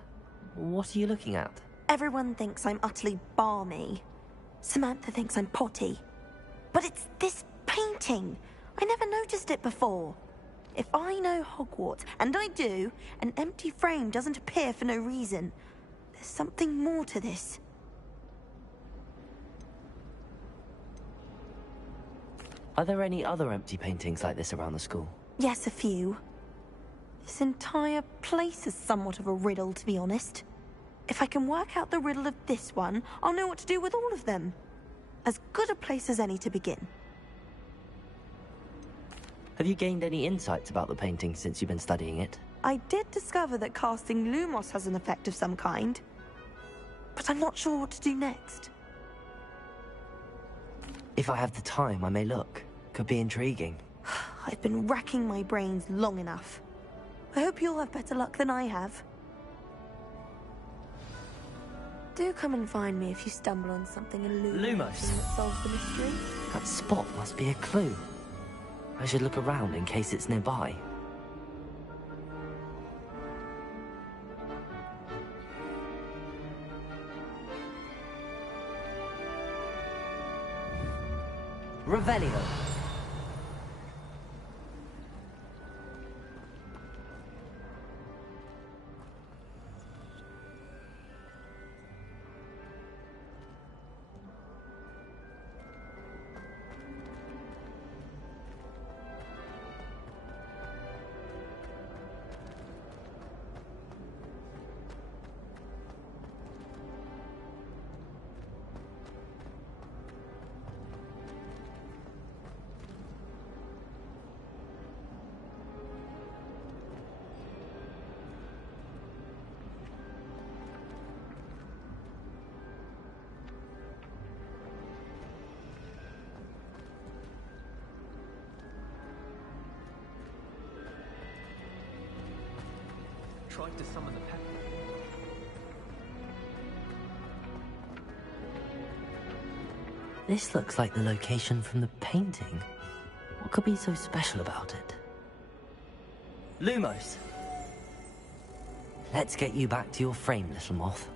What are you looking at? Everyone thinks I'm utterly balmy. Samantha thinks I'm potty. But it's this painting. I never noticed it before. If I know Hogwarts, and I do, an empty frame doesn't appear for no reason. There's something more to this. Are there any other empty paintings like this around the school? Yes, a few. This entire place is somewhat of a riddle, to be honest. If I can work out the riddle of this one, I'll know what to do with all of them. As good a place as any to begin. Have you gained any insights about the painting since you've been studying it? I did discover that casting Lumos has an effect of some kind. But I'm not sure what to do next. If I have the time, I may look. Could be intriguing. I've been racking my brains long enough. I hope you'll have better luck than I have. Do come and find me if you stumble on something illuminating Lumos. that solves the mystery. That spot must be a clue. I should look around in case it's nearby. Revelio. tried to summon the pet. This looks like the location from the painting. What could be so special about it? Lumos! Let's get you back to your frame, little moth.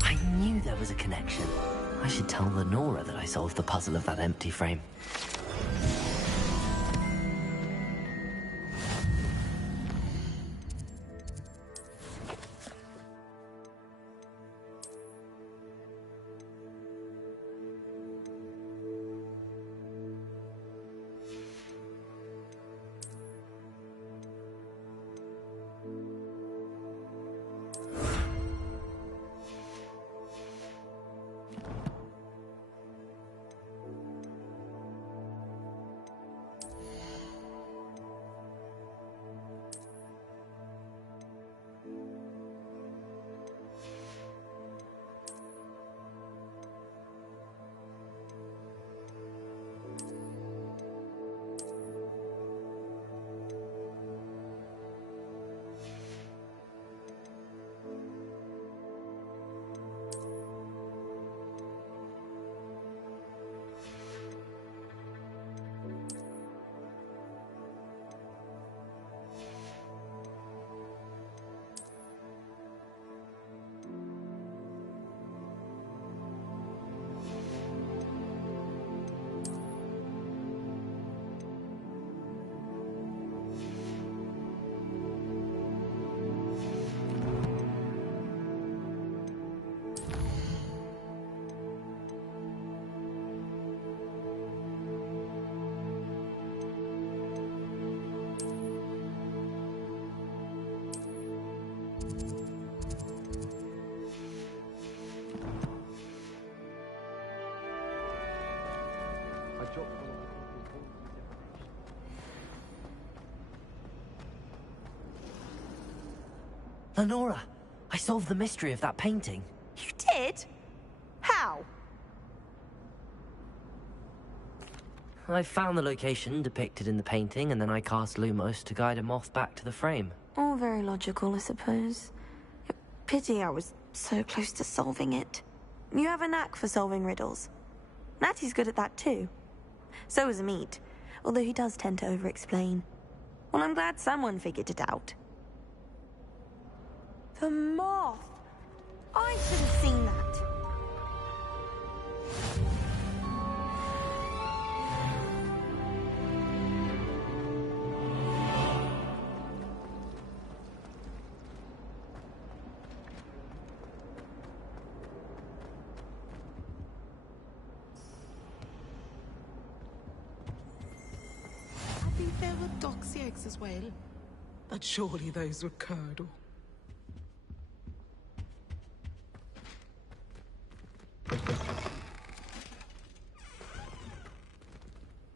I knew there was a connection. I should tell Lenora that I solved the puzzle of that empty frame. Lenora, I solved the mystery of that painting. You did? How? I found the location depicted in the painting, and then I cast Lumos to guide a moth back to the frame. All very logical, I suppose. Pity I was so close to solving it. You have a knack for solving riddles. Natty's good at that too. So is Amit, although he does tend to over-explain. Well, I'm glad someone figured it out. The moth! I should have seen that. I think there were doxy eggs as well. But surely those were curdle.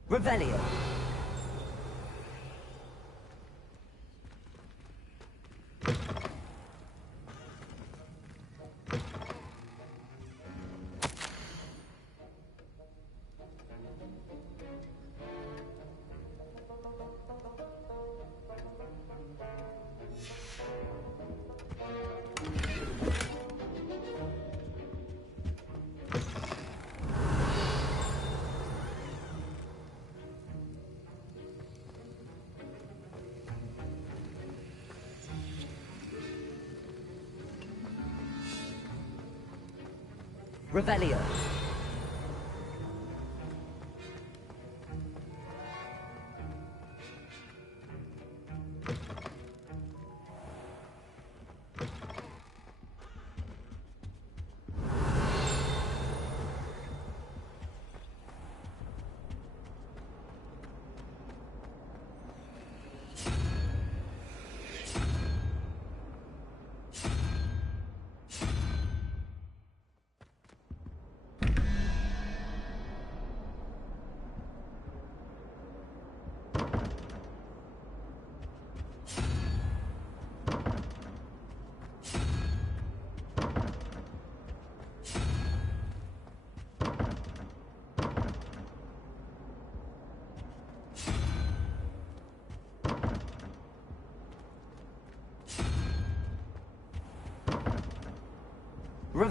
Revelio. Revelio.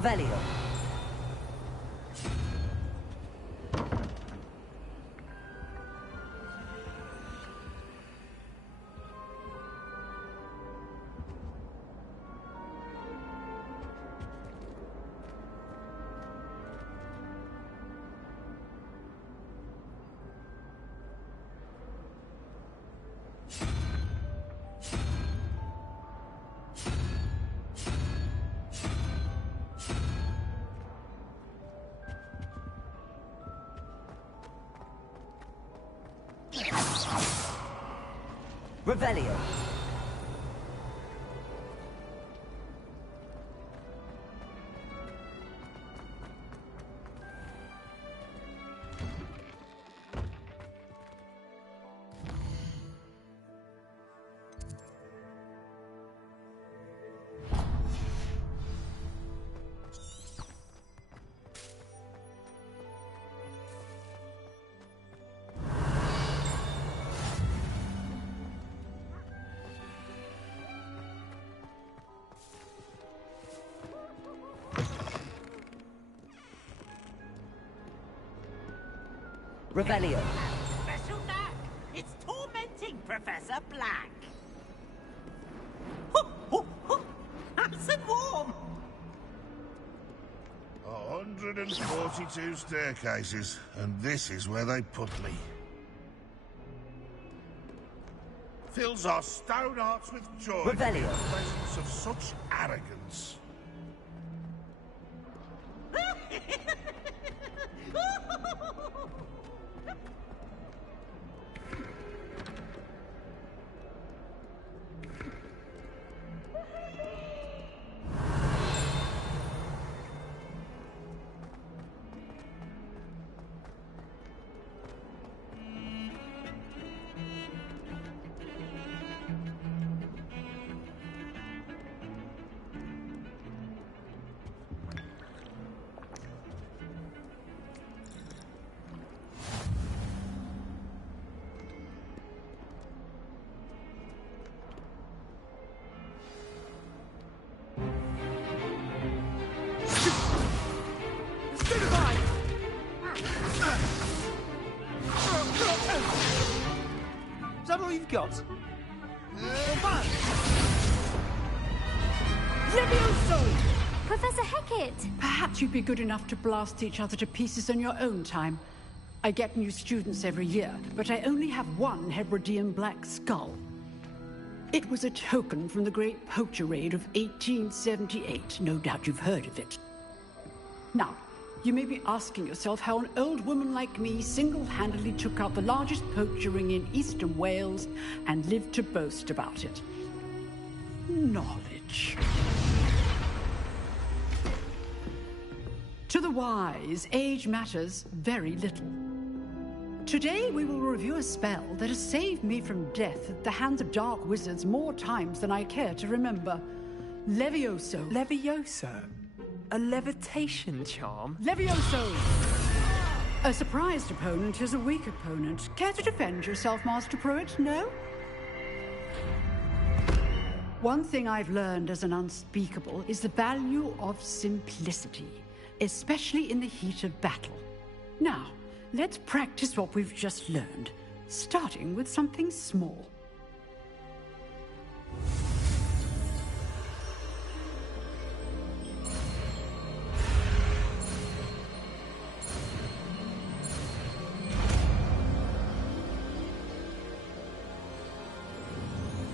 Revelio. Revelio. Revelio. Special knack! It's tormenting Professor Black! Ho, ho, ho. Nice and warm! 142 staircases, and this is where they put me. Fills our stone hearts with joy Revelio. in the presence of such arrogance. Is that all you've got? Levioso! Professor Hecat! Perhaps you'd be good enough to blast each other to pieces on your own time. I get new students every year, but I only have one Hebridean black skull. It was a token from the Great Poacher Raid of 1878. No doubt you've heard of it. Now, you may be asking yourself how an old woman like me single-handedly took out the largest poacher ring in eastern Wales and lived to boast about it. Knowledge. To the wise, age matters very little. Today we will review a spell that has saved me from death at the hands of dark wizards more times than I care to remember. Levioso. Levioso? A levitation charm? Levioso! A surprised opponent is a weak opponent. Care to defend yourself, Master Pruitt? No? One thing I've learned as an unspeakable is the value of simplicity, especially in the heat of battle. Now, let's practice what we've just learned, starting with something small.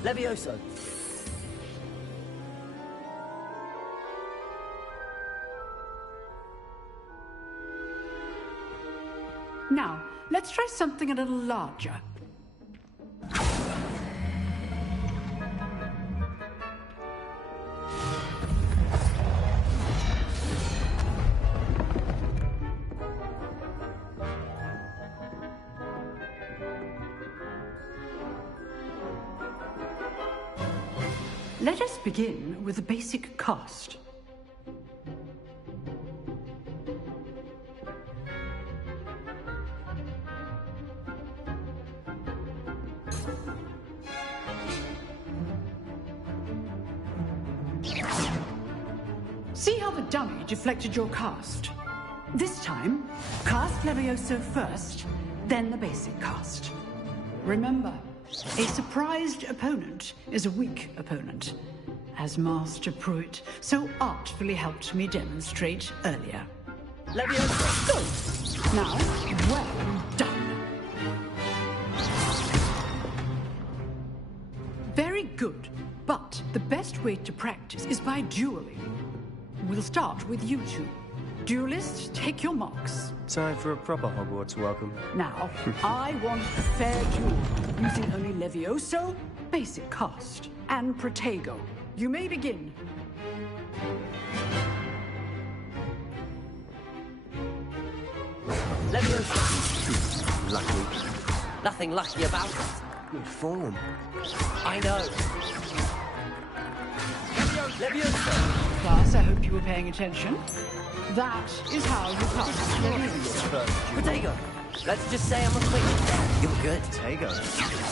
Levioso. Now, let's try something a little larger. Let us begin with the basic cast. See how the dummy deflected your cast? This time, cast Levioso first, then the basic cast. Remember, a surprised opponent is a weak opponent, as Master Pruitt so artfully helped me demonstrate earlier. Levioso! Good. Now, well done. Very good, but the best way to practice is by dueling. We'll start with you two. Duelists, take your marks. Time for a proper Hogwarts welcome. Now, I want a fair duel, using only Levioso, basic cast, and Protego. You may begin. Levioso! Lucky. Nothing lucky about it. Good form. I know. Levioso! Class, I hope you were paying attention. That is how you cast Levioso. Protego, let's just say I'm a quick. You're good. Protego.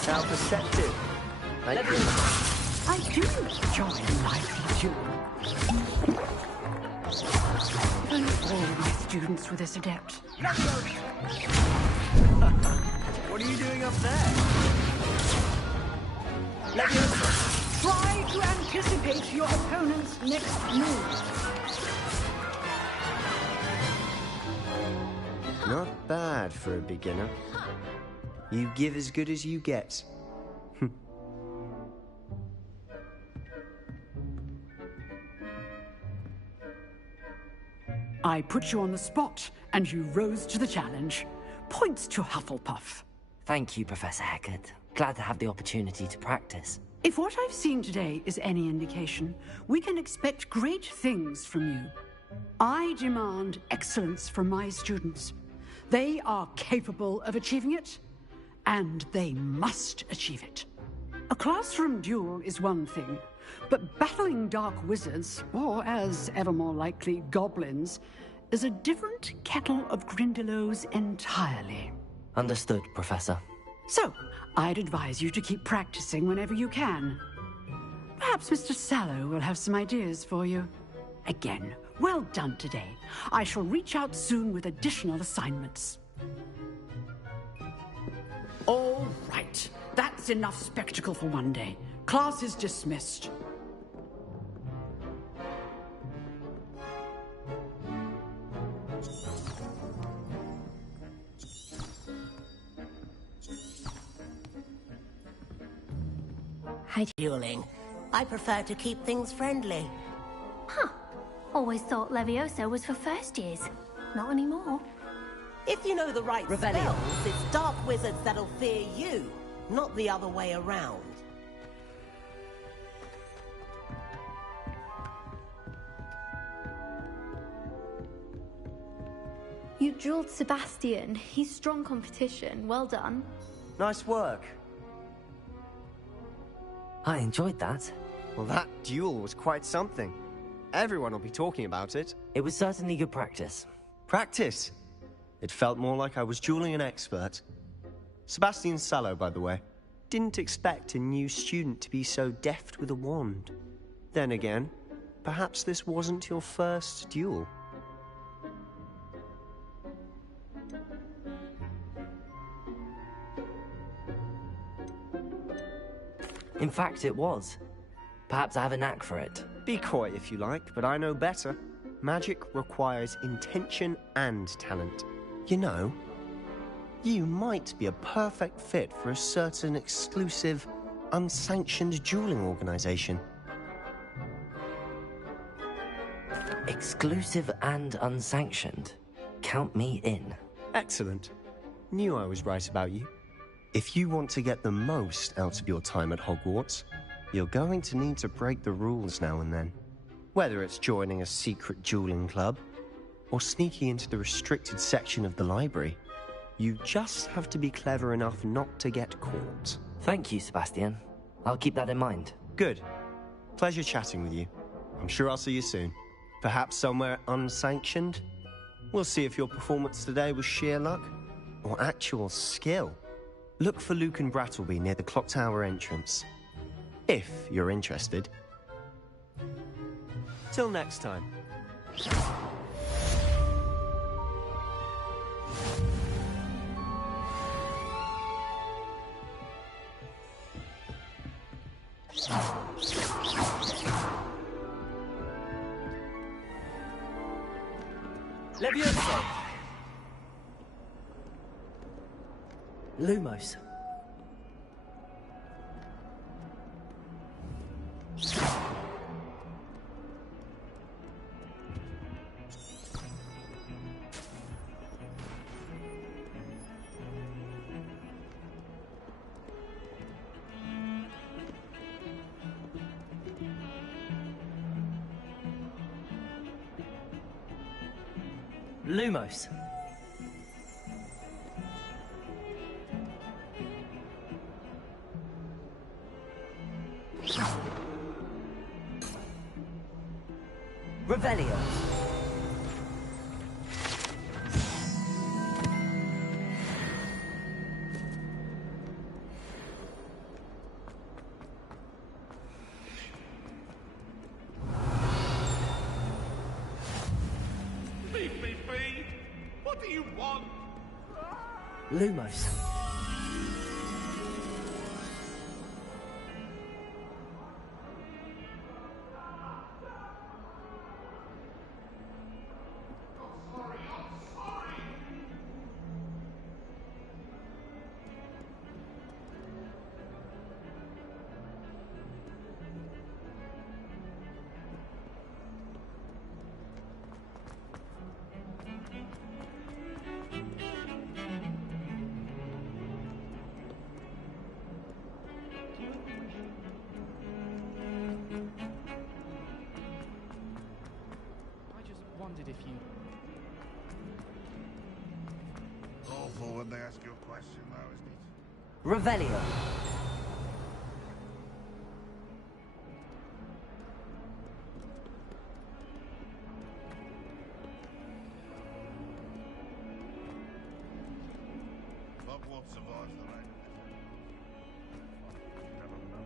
How perceptive. Thank you. I do enjoy a lively duel. Don't all my students with this adept. What are you doing up there? Levioso. Try to anticipate your opponent's next move. Not bad for a beginner. You give as good as you get. I put you on the spot, and you rose to the challenge. Points to Hufflepuff. Thank you, Professor Heckard. Glad to have the opportunity to practice. If what I've seen today is any indication, we can expect great things from you. I demand excellence from my students. They are capable of achieving it, and they must achieve it. A classroom duel is one thing, but battling dark wizards, or as ever more likely, goblins, is a different kettle of Grindylows entirely. Understood, Professor. So, I'd advise you to keep practicing whenever you can. Perhaps Mr. Sallow will have some ideas for you. Again, well done today. I shall reach out soon with additional assignments. All right. That's enough spectacle for one day. Class is dismissed. Dueling. I prefer to keep things friendly. Huh. Always thought Levioso was for first years. Not anymore. If you know the right spells, it's dark wizards that'll fear you, not the other way around. You dueled Sebastian. He's strong competition. Well done. Nice work. I enjoyed that. Well, that duel was quite something. Everyone will be talking about it. It was certainly good practice. Practice? It felt more like I was dueling an expert. Sebastian Sallow, by the way. Didn't expect a new student to be so deft with a wand. Then again, perhaps this wasn't your first duel. In fact, it was. Perhaps I have a knack for it. Be coy if you like, but I know better. Magic requires intention and talent. You know, you might be a perfect fit for a certain exclusive, unsanctioned dueling organization. Exclusive and unsanctioned. Count me in. Excellent. Knew I was right about you. If you want to get the most out of your time at Hogwarts, you're going to need to break the rules now and then. Whether it's joining a secret dueling club, or sneaking into the restricted section of the library, you just have to be clever enough not to get caught. Thank you, Sebastian. I'll keep that in mind. Good. Pleasure chatting with you. I'm sure I'll see you soon. Perhaps somewhere unsanctioned? We'll see if your performance today was sheer luck, or actual skill. Look for Luke and Brattleby near the clock tower entrance. If you're interested. Till next time. Levioso! Lumos. Lumos. Revelio. Leave me be! What do you want? Lumos. I just wondered if you... Awful when they ask you a question, though, isn't it? Revelio. Hogwarts survives the rain. Never know.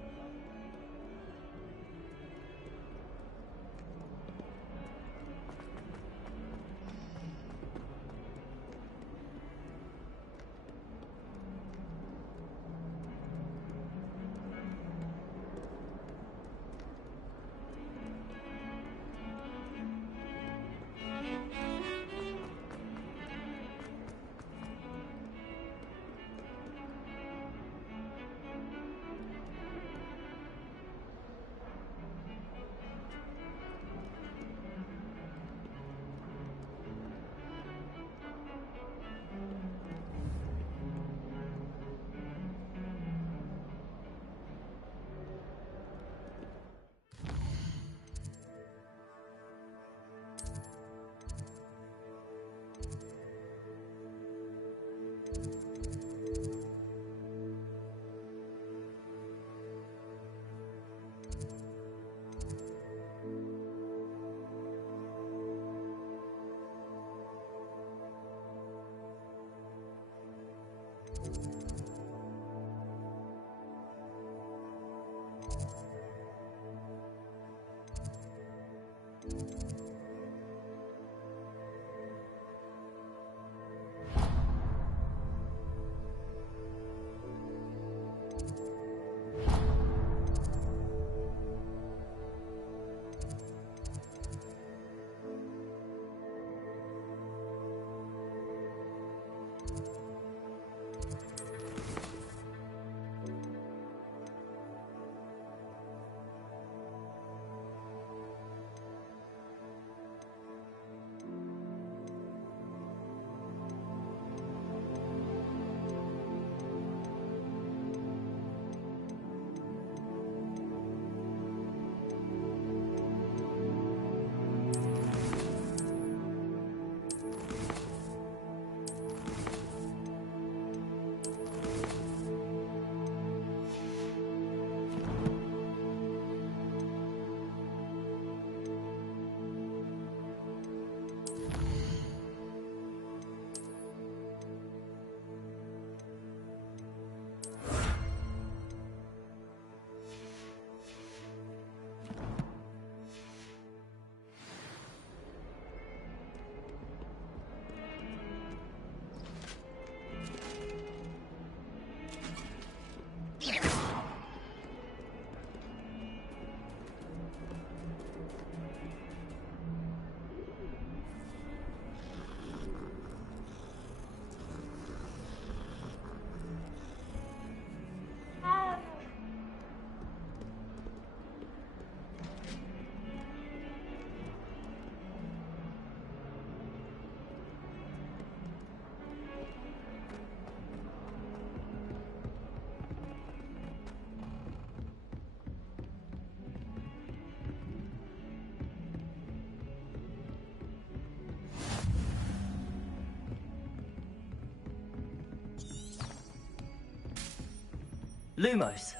Lumos.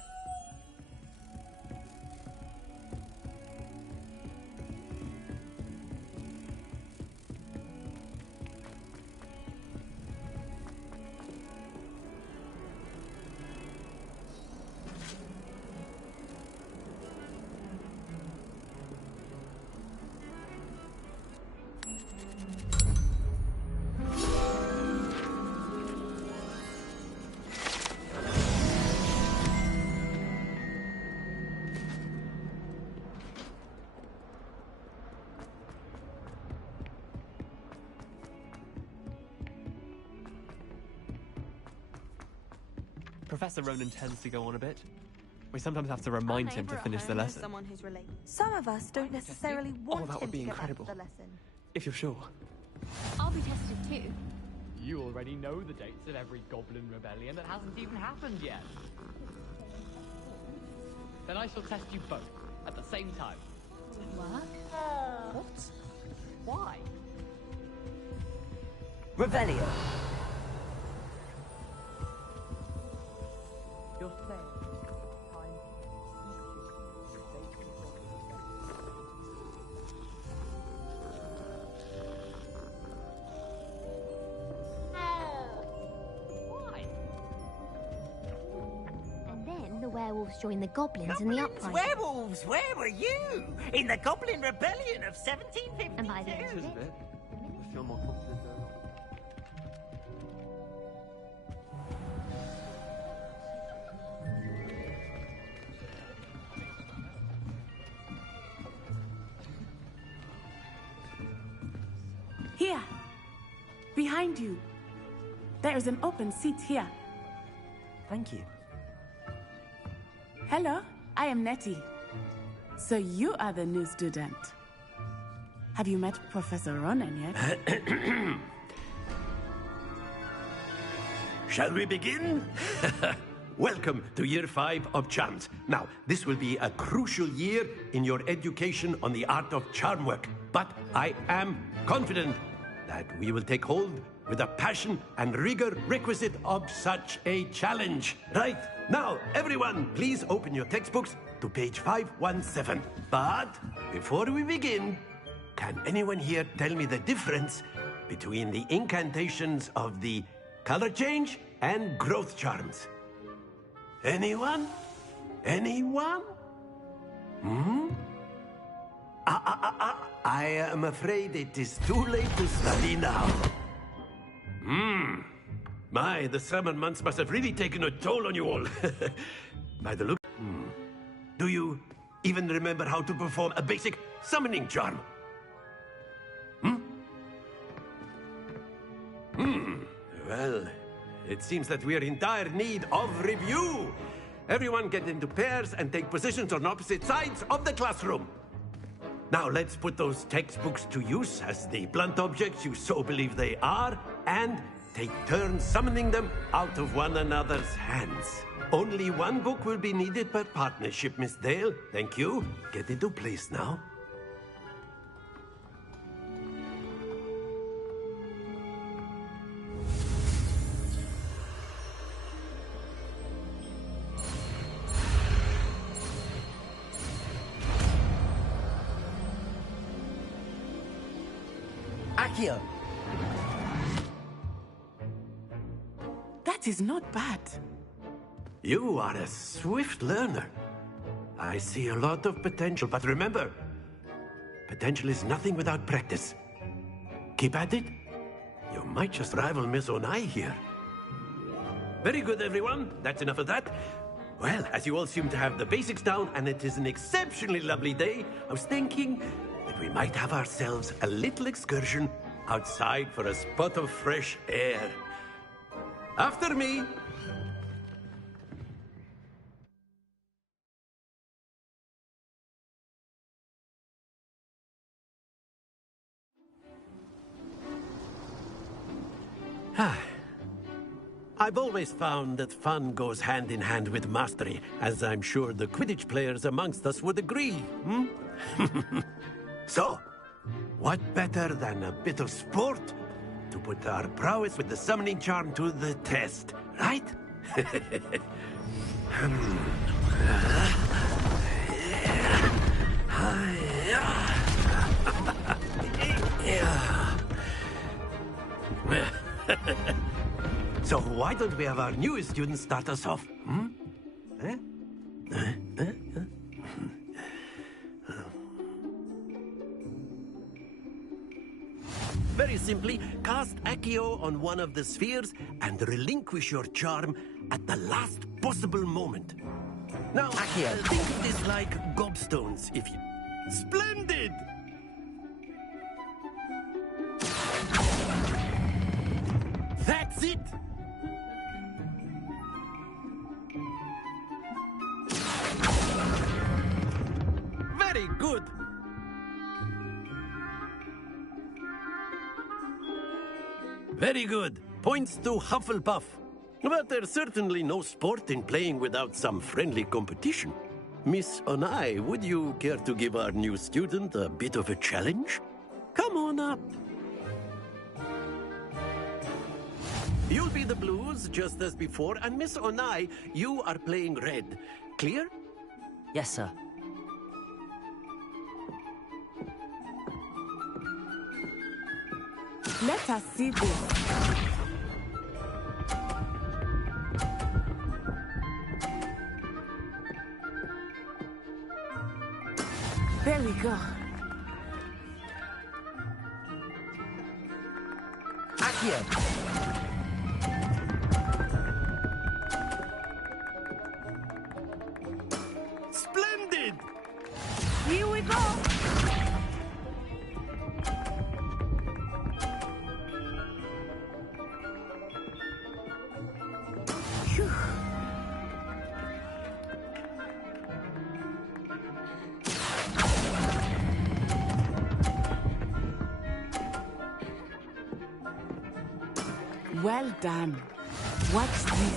Professor Ronan tends to go on a bit. We sometimes have to remind him to finish the lesson. Someone who's related. Some of us don't necessarily want that would him be to get incredible. back to the lesson. If you're sure. I'll be tested too. You already know the dates of every Goblin Rebellion that hasn't even happened yet. Then I shall test you both at the same time. What? What? Why? Revelio. You're saying And then the werewolves join the goblins in the uprising. Werewolves, where were you? In the Goblin Rebellion of 1752. And by the end Just of a it, bit. I feel more confident going on. Here. Behind you. There is an open seat here. Thank you. Hello, I am Nettie. So you are the new student. Have you met Professor Ronan yet? Shall we begin? Welcome to Year 5 of Charms. Now, this will be a crucial year in your education on the art of charm work. But I am confident that we will take hold with the passion and rigor requisite of such a challenge. Right, now, everyone, please open your textbooks to page 517. But before we begin, can anyone here tell me the difference between the incantations of the color change and growth charms? Anyone? Anyone? I am afraid it is too late to study now. My, the summer months must have really taken a toll on you all. By the look... Do you even remember how to perform a basic summoning charm? Well, it seems that we are in dire need of review. Everyone get into pairs and take positions on opposite sides of the classroom. Now let's put those textbooks to use as the blunt objects you so believe they are, and take turns summoning them out of one another's hands. Only one book will be needed per partnership, Miss Dale. Thank you. Get into place now. Accio. That is not bad. You are a swift learner. I see a lot of potential, but remember, potential is nothing without practice. Keep at it. You might just rival Miss Onai here. Very good, everyone. That's enough of that. Well, as you all seem to have the basics down, and it is an exceptionally lovely day, I was thinking that we might have ourselves a little excursion outside for a spot of fresh air. After me. I've always found that fun goes hand in hand with mastery, as I'm sure the Quidditch players amongst us would agree. So, what better than a bit of sport to put our prowess with the summoning charm to the test, right? So why don't we have our newest student start us off? Hmm? Eh? Very simply, cast Accio on one of the spheres and relinquish your charm at the last possible moment. Now, think of this like gobstones, if you... Splendid! That's it! Very good! Very good. Points to Hufflepuff. But there's certainly no sport in playing without some friendly competition. Miss Onai, would you care to give our new student a bit of a challenge? Come on up. You'll be the blues, just as before, and Miss Onai, you are playing red. Clear? Yes, sir. Let us see this. There we go. Accio! Splendid! Here we go. Phew. Well done. Watch this.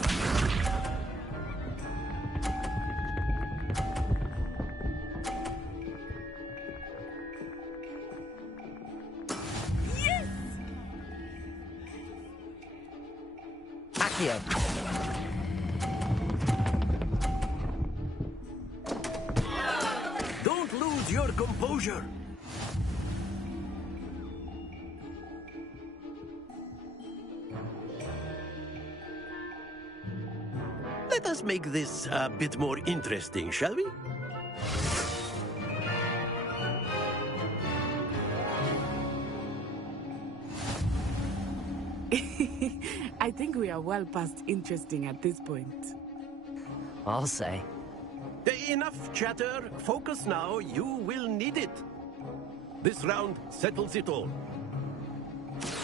Yes! Accio! Don't lose your composure. Let us make this a bit more interesting, shall we? I think we are well past interesting at this point. I'll say. Enough chatter. Focus now. You will need it. This round settles it all.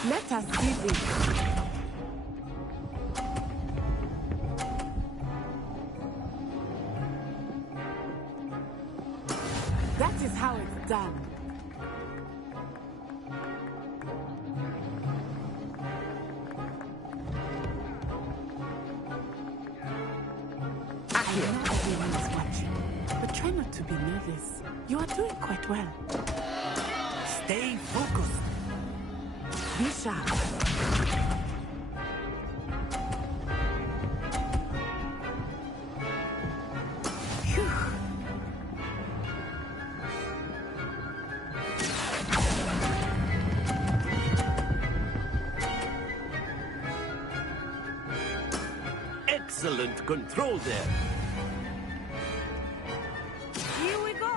Let us see this. That is how it's done. I know everyone is watching, but try not to be nervous. You are doing quite well. Stay focused. Be sharp. Phew. Excellent control there. Here we go.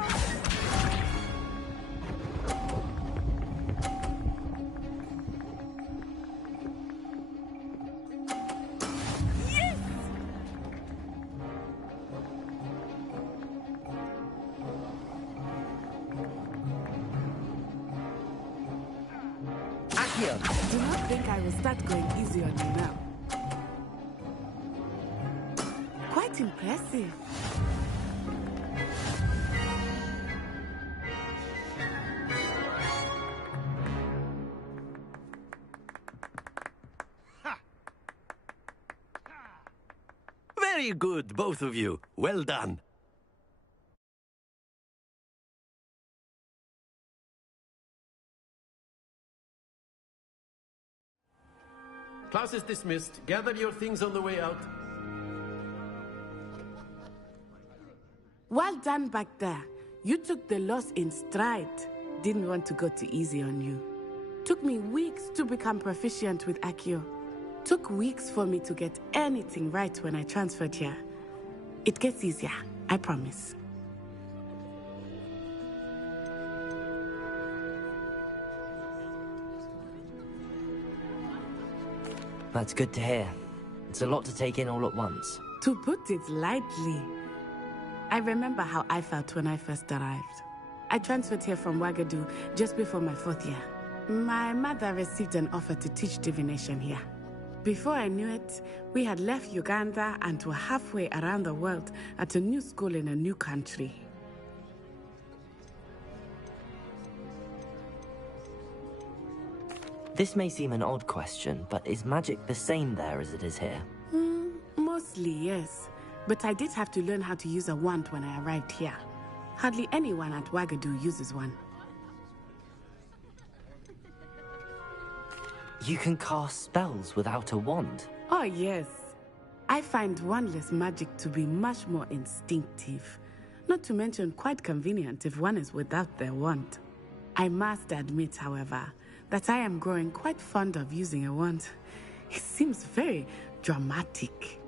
Yes! Accio! Do not think I will start going easy on you now. Quite impressive. Very good, both of you. Well done. Class is dismissed. Gather your things on the way out. Well done back there. You took the loss in stride. Didn't want to go too easy on you. Took me weeks to become proficient with Accio. Took weeks for me to get anything right when I transferred here. It gets easier, I promise. That's good to hear. It's a lot to take in all at once. To put it lightly, I remember how I felt when I first arrived. I transferred here from Wagadu just before my 4th year. My mother received an offer to teach divination here. Before I knew it, we had left Uganda and were halfway around the world at a new school in a new country. This may seem an odd question, but is magic the same there as it is here? Mostly, yes. But I did have to learn how to use a wand when I arrived here. Hardly anyone at Wagadu uses one. You can cast spells without a wand? Oh, yes. I find wandless magic to be much more instinctive. Not to mention quite convenient if one is without their wand. I must admit, however, that I am growing quite fond of using a wand. It seems very dramatic.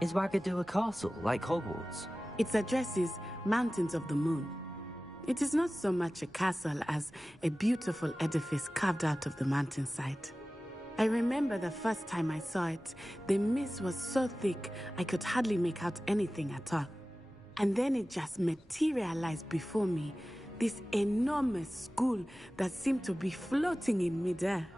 Is Wagadu a castle, like Hogwarts? Its address is Mountains of the Moon. It is not so much a castle as a beautiful edifice carved out of the mountainside. I remember the first time I saw it, the mist was so thick I could hardly make out anything at all. And then it just materialized before me, this enormous school that seemed to be floating in midair.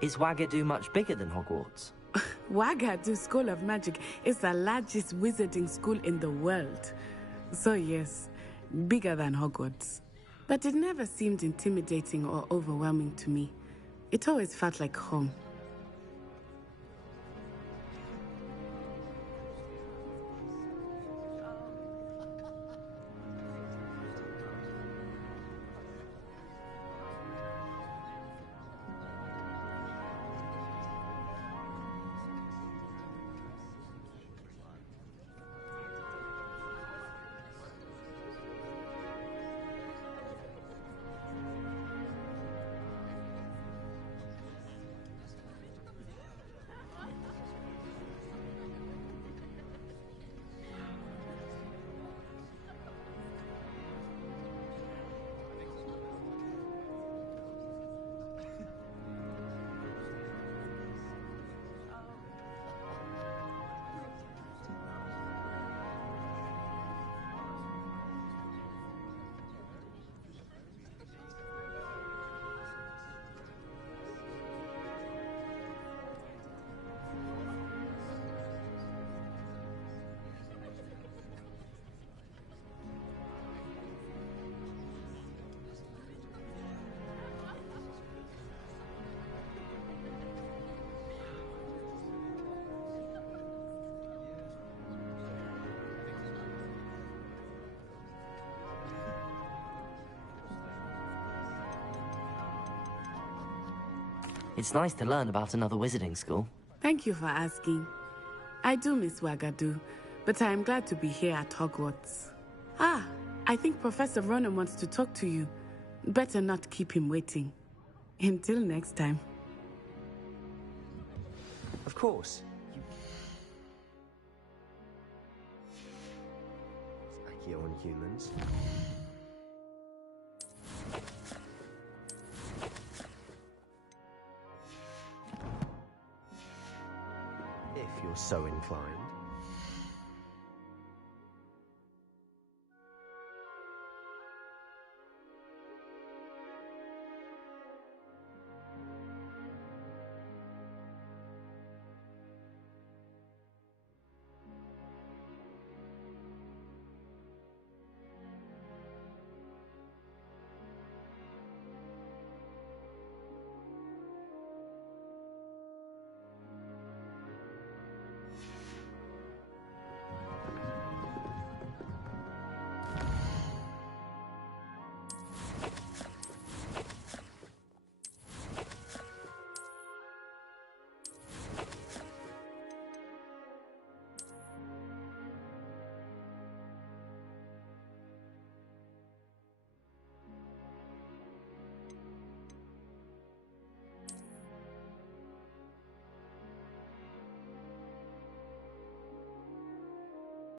Is Wagadu much bigger than Hogwarts? Wagadu School of Magic is the largest wizarding school in the world. So yes, bigger than Hogwarts. But it never seemed intimidating or overwhelming to me. It always felt like home. It's nice to learn about another wizarding school. Thank you for asking. I do miss Wagadu, but I am glad to be here at Hogwarts. Ah, I think Professor Ronan wants to talk to you. Better not keep him waiting. Until next time. Of course. Accio on humans. If you're so inclined.